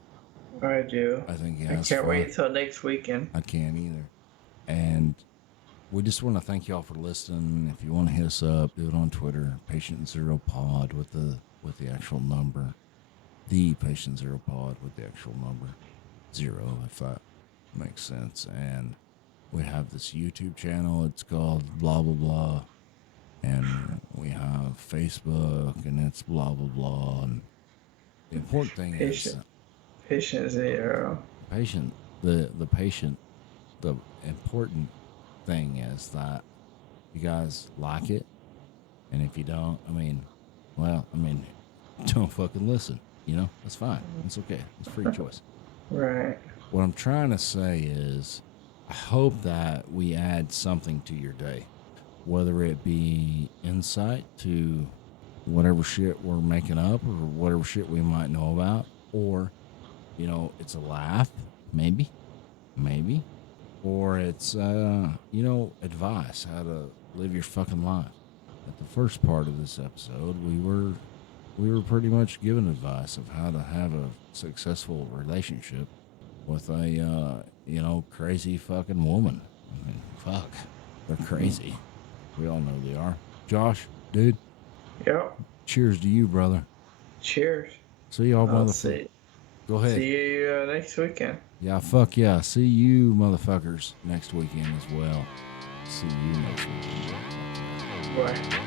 I do. I think he I has can't fun. wait till next weekend. I can't either. And we just want to thank y'all for listening. If you want to hit us up, do it on Twitter, Patient Zero Pod with the actual number. The Patient Zero Pod with the actual number 0, if that makes sense. And We have this YouTube channel. It's called blah, blah, blah. And we have Facebook, and it's blah, blah, blah. And the important thing is Patient zero. patient, the important thing is that you guys like it. And if you don't, don't fucking listen. That's fine. It's okay. It's free choice. Right. What I'm trying to say is, I hope that we add something to your day, whether it be insight to whatever shit we're making up or whatever shit we might know about, or, it's a laugh, maybe, or it's, advice, how to live your fucking life. At the first part of this episode, we were pretty much given advice of how to have a successful relationship with a, crazy fucking woman. Fuck. They're crazy. We all know they are. Josh, dude. Yep. Cheers to you, brother. Cheers. See y'all, motherfuckers. Go ahead. See you next weekend. Yeah, fuck yeah. See you, motherfuckers, next weekend as well. See you next weekend. Bye.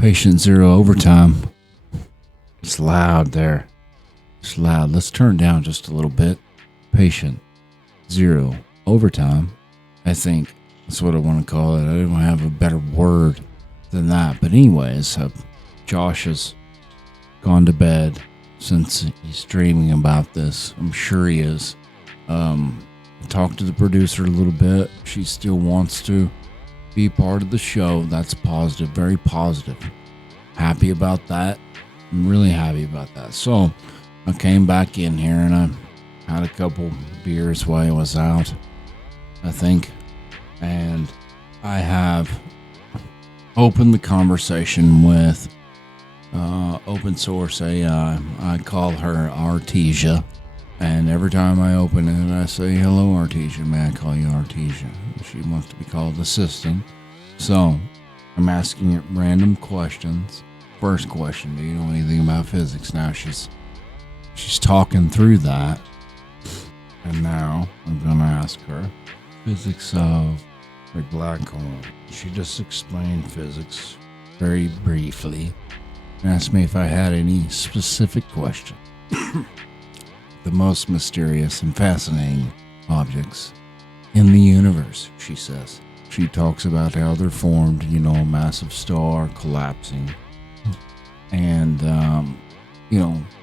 Patient zero overtime. It's loud there. It's loud. Let's turn it down just a little bit. Patient zero overtime. I think that's what I want to call it. I don't have a better word than that. But anyways, Josh has gone to bed since he's dreaming about this. I'm sure he is. Talked to the producer a little bit. She still wants to be part of the show. That's positive, very positive. Happy about that. I'm really happy about that. So I came back in here and I had a couple beers while I was out, I think. And I have opened the conversation with open source AI. I call her Artesia. And every time I open it, I say, hello, Artesia. May I call you Artesia? She wants to be called Assistant. So I'm asking it random questions. First question, do you know anything about physics? Now she's talking through that. And now I'm going to ask her physics of a black hole. She just explained physics very briefly and asked me if I had any specific question. The most mysterious and fascinating objects in the universe, she says. She talks about how they're formed, a massive star collapsing. And,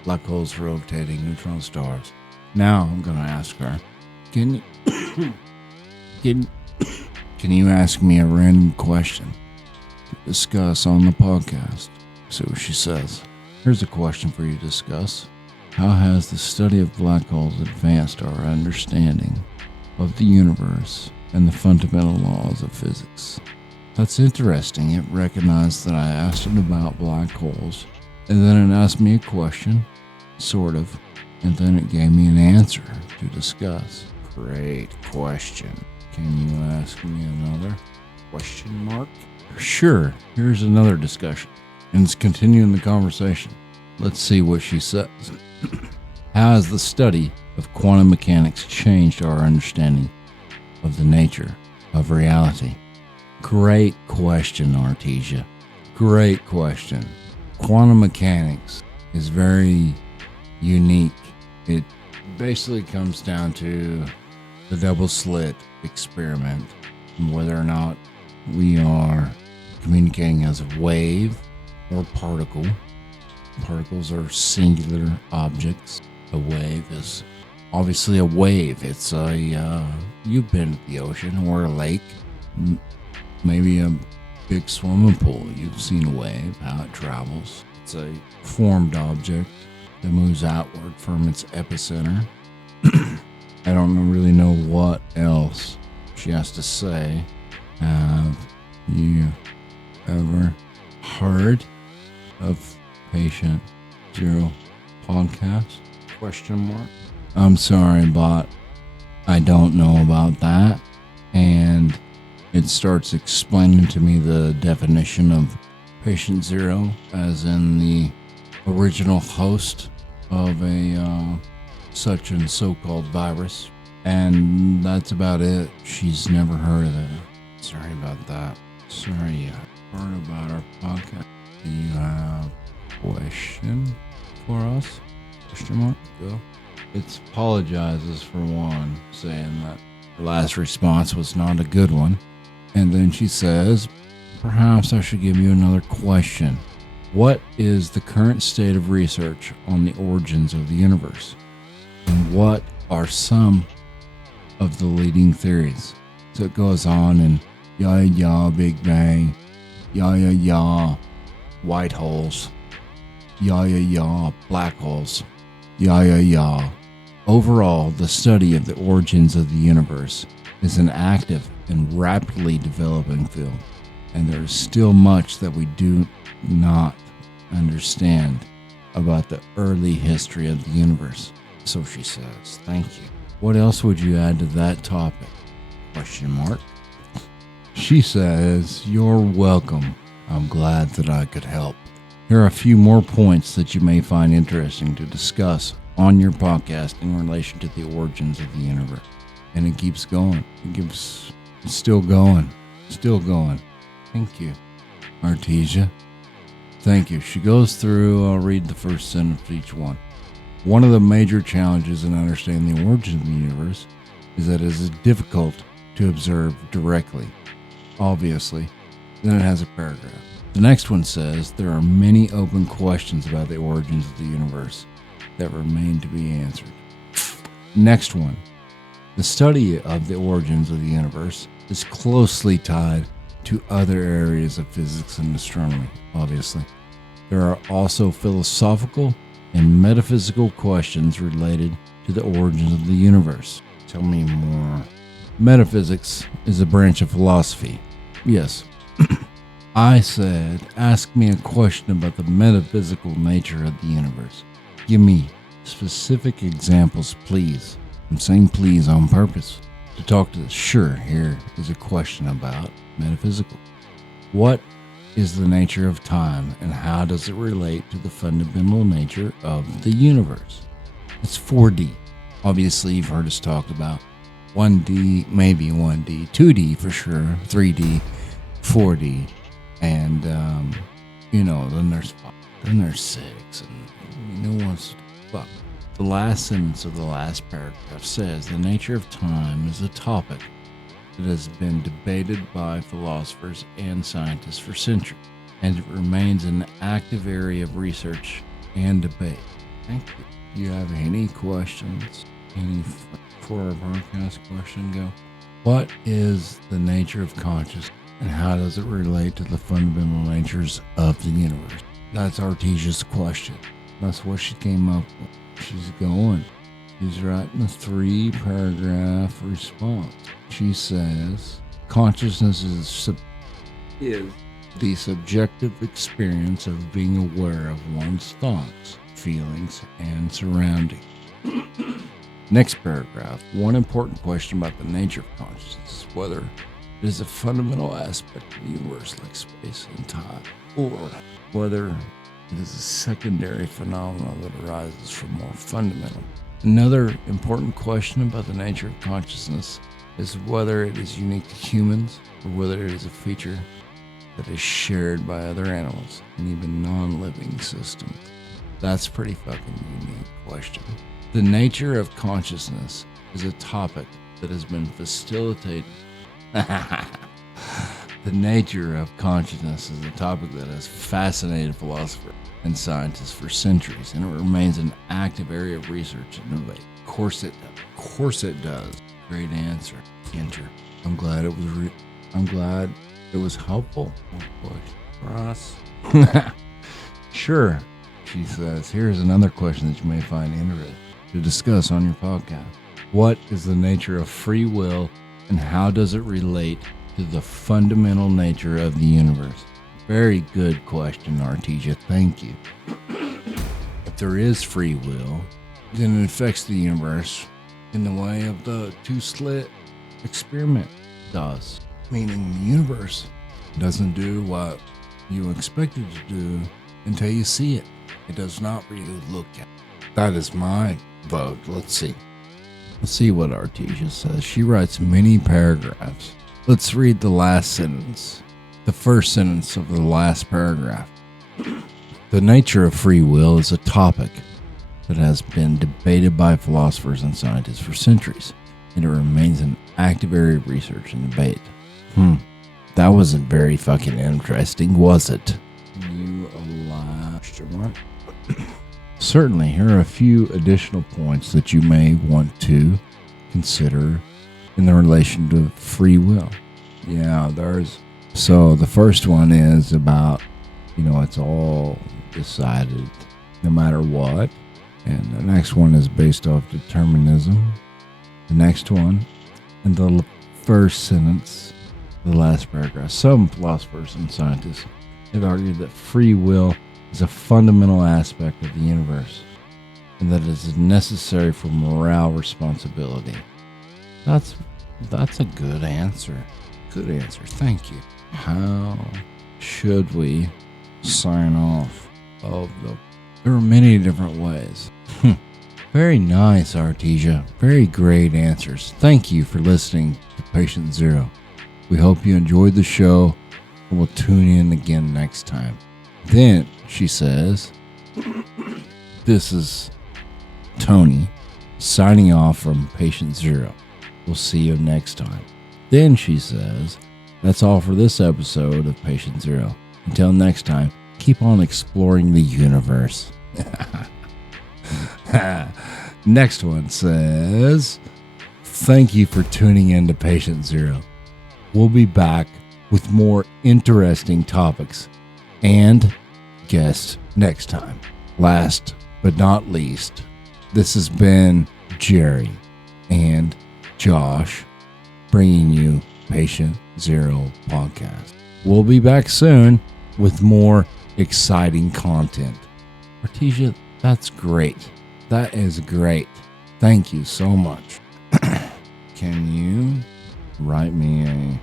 black holes rotating, neutron stars. Now I'm going to ask her, can you ask me a random question to discuss on the podcast? See what she says. Here's a question for you to discuss. How has the study of black holes advanced our understanding of the universe and the fundamental laws of physics? That's interesting. It recognized that I asked it about black holes, and then it asked me a question, sort of, and then it gave me an answer to discuss. Great question. Can you ask me another question mark? Sure. Here's another discussion, and it's continuing the conversation. Let's see what she says. How has the study of quantum mechanics changed our understanding of the nature of reality? Great question, Artesia. Great question. Quantum mechanics is very unique. It basically comes down to the double slit experiment, whether or not we are communicating as a wave or particle. Particles are singular objects. A wave is obviously a wave. It's you've been to the ocean or a lake, maybe a big swimming pool. You've seen a wave, how it travels. It's a formed object that moves outward from its epicenter. I don't really know what else she has to say. Have you ever heard of Patient Zero podcast? Question mark. I'm sorry, but I don't know about that. And it starts explaining to me the definition of Patient Zero, as in the original host of a such and so-called virus. And that's about it. She's never heard of it. Sorry about that. Sorry you heard about our podcast. Do you have a question for us? Question mark? Go. It apologizes for one, saying that her last response was not a good one. And then she says, perhaps I should give you another question. What is the current state of research on the origins of the universe? And what are some of the leading theories? So it goes on and yah, Big Bang, yah, white holes, yah, black holes, yah. Overall, the study of the origins of the universe is an active and rapidly developing field, and there is still much that we do not understand about the early history of the universe. So she says, thank you. What else would you add to that topic? Question mark. She says, you're welcome. I'm glad that I could help. Here are a few more points that you may find interesting to discuss on your podcast in relation to the origins of the universe. And it keeps going. It's still going. Thank you, Artesia. Thank you. She goes through, I'll read the first sentence of each one. One of the major challenges in understanding the origin of the universe is that it is difficult to observe directly, obviously. Then it has a paragraph. The next one says, there are many open questions about the origins of the universe that remain to be answered. Next one. The study of the origins of the universe is closely tied to other areas of physics and astronomy, obviously. There are also philosophical and metaphysical questions related to the origins of the universe. Tell me more. Metaphysics is a branch of philosophy. Yes. I said, ask me a question about the metaphysical nature of the universe. Give me specific examples, please. I'm saying please on purpose. To talk to this, sure, here is a question about metaphysical. What is the nature of time and how does it relate to the fundamental nature of the universe? It's 4D. Obviously, you've heard us talk about 1D, maybe 1D, 2D for sure, 3D, 4D, and, then there's 5, then there's 6, and no one's fuck. The last sentence of the last paragraph says, the nature of time is a topic that has been debated by philosophers and scientists for centuries, and it remains an active area of research and debate. Thank you. Do you have any questions? Any for our broadcast question go? What is the nature of consciousness and how does it relate to the fundamental natures of the universe? That's Artesia's question. That's what she came up with. She's going. She's writing a 3-paragraph response. She says, consciousness is the subjective experience of being aware of one's thoughts, feelings, and surroundings. Next paragraph. One important question about the nature of consciousness is whether it is a fundamental aspect of the universe like space and time, or whether it is a secondary phenomenon that arises from more fundamental. Another important question about the nature of consciousness is whether it is unique to humans or whether it is a feature that is shared by other animals and even non-living systems. That's a pretty fucking unique question. The nature of consciousness is a topic that has been facilitated. The nature of consciousness is a topic that has fascinated philosophers and scientists for centuries, and it remains an active area of research and debate. Of course it does. Of course it does. Great answer. Enter. I'm glad it was helpful. For us. Sure, she says. Here's another question that you may find interesting to discuss on your podcast. What is the nature of free will and how does it relate to the fundamental nature of the universe? Very good question, Artesia. Thank you. If there is free will, then it affects the universe in the way of the two-slit experiment does. Meaning the universe doesn't do what you expect it to do until you see it. It does not really look at it. That is my vote. Let's see. Let's see what Artesia says. She writes many paragraphs. Let's read the last sentence. The first sentence of the last paragraph. The nature of free will is a topic that has been debated by philosophers and scientists for centuries, and it remains an active area of research and debate. That wasn't very fucking interesting, was it? You alive? Certainly, here are a few additional points that you may want to consider in the relation to free will. Yeah, so the first one is about, it's all decided no matter what. And the next one is based off determinism. The next one, and the first sentence, the last paragraph. Some philosophers and scientists have argued that free will is a fundamental aspect of the universe and that it is necessary for moral responsibility. That's a good answer. Good answer. Thank you. How should we sign off of there are many different ways. Very nice, Artesia. Very great answers. Thank you for listening to Patient Zero. We hope you enjoyed the show and we'll tune in again next time. Then she says, this is Tony signing off from Patient Zero. We'll see you next time. Then she says, that's all for this episode of Patient Zero. Until next time, keep on exploring the universe. Next one says, thank you for tuning in to Patient Zero. We'll be back with more interesting topics and guests next time. Last but not least, this has been Jerry and Josh bringing you Patient Zero podcast. We'll be back soon with more exciting content. Artesia, that's great. That is great. Thank you so much. Can you write me a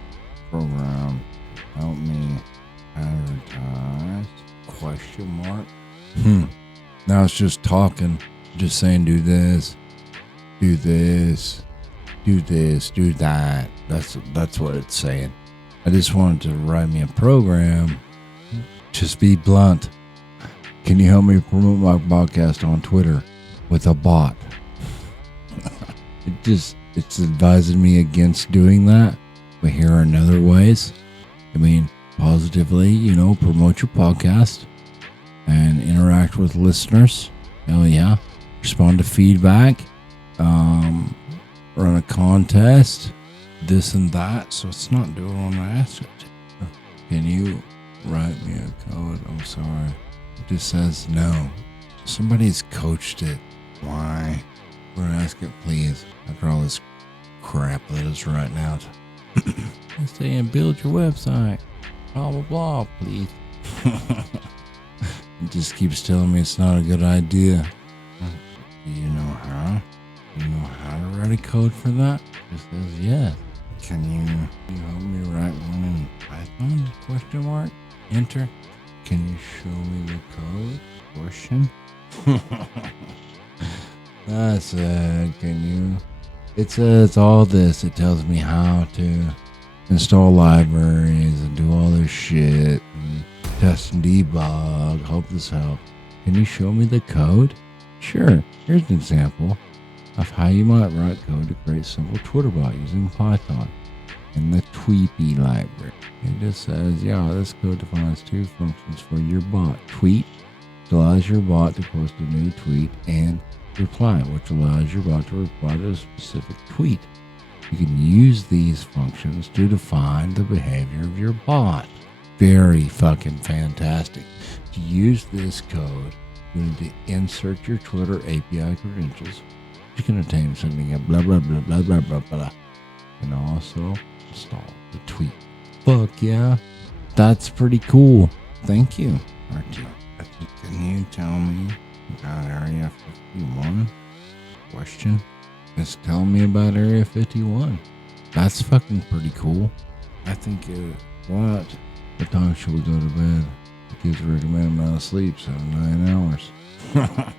program to help me advertise? Question mark. Now it's just talking, just saying do this, do this, do this, do that. That's what it's saying. I just wanted to write me a program. Just be blunt. Can you help me promote my podcast on Twitter with a bot? It's advising me against doing that. But here are other ways. I mean, positively, promote your podcast and interact with listeners. Hell yeah. Respond to feedback. Run a contest. This and that. So it's not doing what I asked it to. Can you write me a code? I'm sorry. It just says no. Somebody's coached it. Why? We're gonna ask it, please. After all this crap that is right now. It's saying build your website. Blah, blah, blah, please. It just keeps telling me it's not a good idea. Do you know how? Do you know how to write a code for that? It says yes. Can you help me write one in Python? Question mark. Enter. Can you show me the code? Question. That's it. Can you? It says all this. It tells me how to install libraries and do all this shit and test and debug. Hope this helps. Can you show me the code? Sure. Here's an example of how you might write code to create simple Twitter bot using Python in the Tweepy library. It just says, yeah, this code defines two functions for your bot. Tweet allows your bot to post a new tweet, and reply, which allows your bot to reply to a specific tweet. You can use these functions to define the behavior of your bot. Very fucking fantastic. To use this code, you need to insert your Twitter API credentials. You can obtain sending a blah blah blah blah blah blah blah. And also install the tweet. Fuck yeah. That's pretty cool. Thank you, Artie. Can you tell me about Area 51? Question. Just tell me about Area 51. That's fucking pretty cool. I think what time should we go to bed? The kids recommend amount of sleep, 7 to 9 hours. Yeah,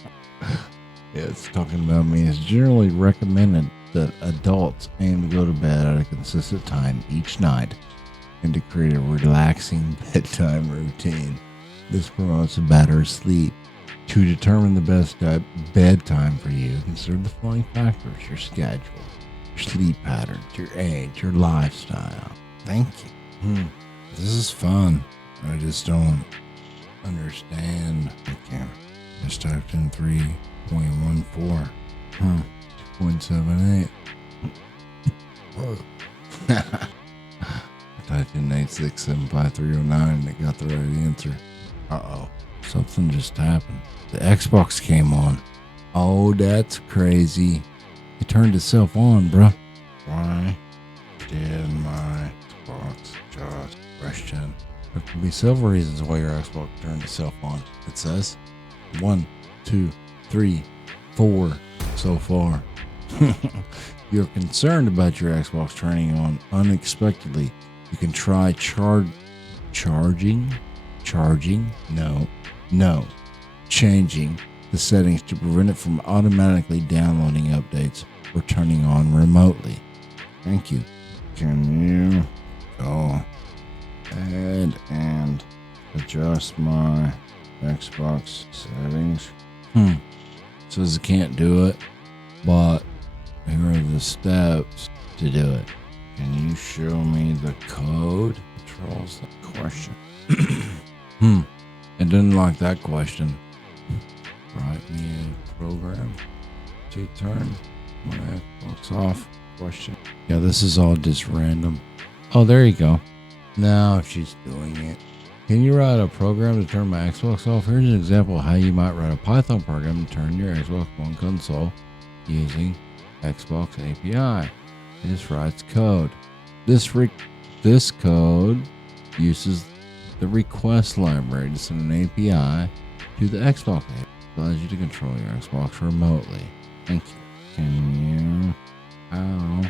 it's talking about me. It's generally recommended that adults aim to go to bed at a consistent time each night and to create a relaxing bedtime routine. This promotes a better sleep. To determine the best bedtime for you, consider the following factors: your schedule, your sleep patterns, your age, your lifestyle. Thank you. This is fun. I just don't understand. Okay. Just typed in 3.14. 2.78. I typed in 8675309 and it got the right answer. Uh-oh. Something just happened. The Xbox came on. Oh, that's crazy. It turned itself on, bruh. Why did my Xbox just question? There could be several reasons why your Xbox turned itself on. It says 1, 2, 3, 4 so far. You're concerned about your Xbox turning on unexpectedly. You can try changing the settings to prevent it from automatically downloading updates or turning on remotely. Thank you. Can you go ahead and Adjust my Xbox settings. Says I can't do it, but here are the steps to do it. Can you show me the code? Controls the question. I didn't like that question. Write me a program to turn my Xbox off. Question. Yeah, this is all just random. Oh, there you go. Now she's doing it. Can you write a program to turn my Xbox off? Here's an example of how you might write a Python program to turn your Xbox One console using Xbox API. It just writes code. This code uses the request library to send an API to the Xbox app. It allows you to control your Xbox remotely. Thank you. Can you? How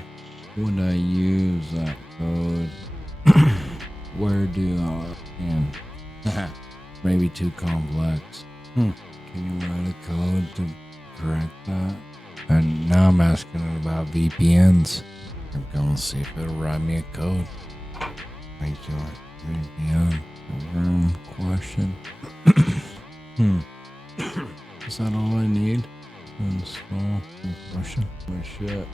would I use that code? Where do I? Maybe too complex. Can you write a code to correct that? And now I'm asking it about VPNs. I'm going to see if it'll write me a code. Thank you. VPN program question. Is that all I need to install the question? My shit.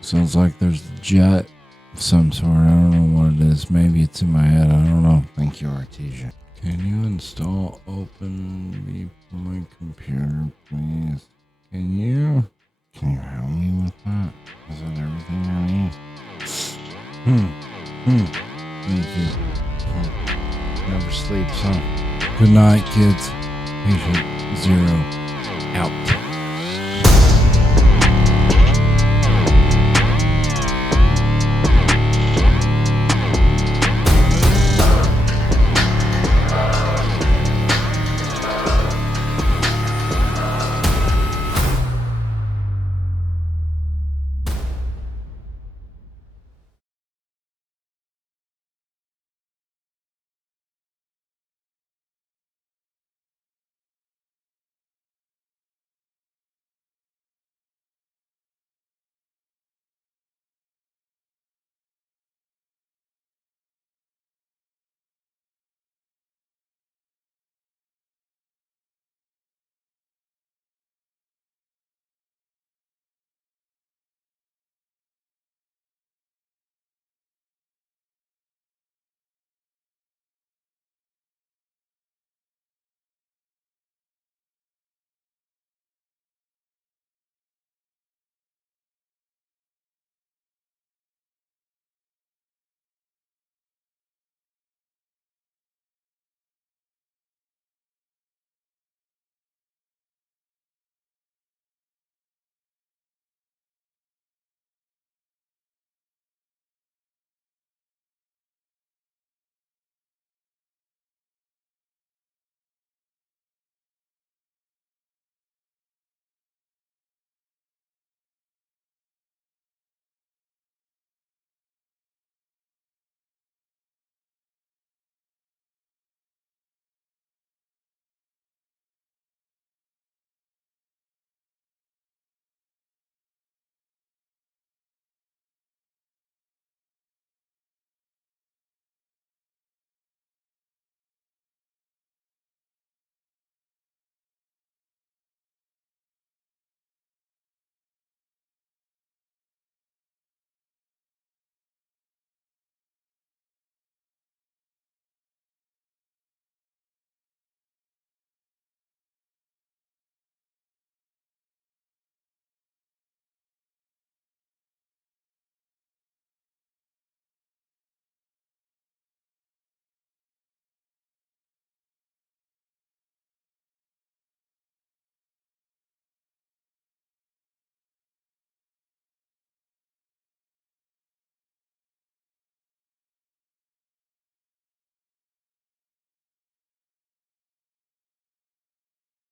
Sounds like there's a jet of some sort. I don't know what it is. Maybe it's in my head. I don't know. Thank you, Artesia. Can you install OpenVPN on my computer, please? Can you help me with that? Is that everything I need? Thank you. Never sleeps, huh? Good night, kids. Patient 0 out.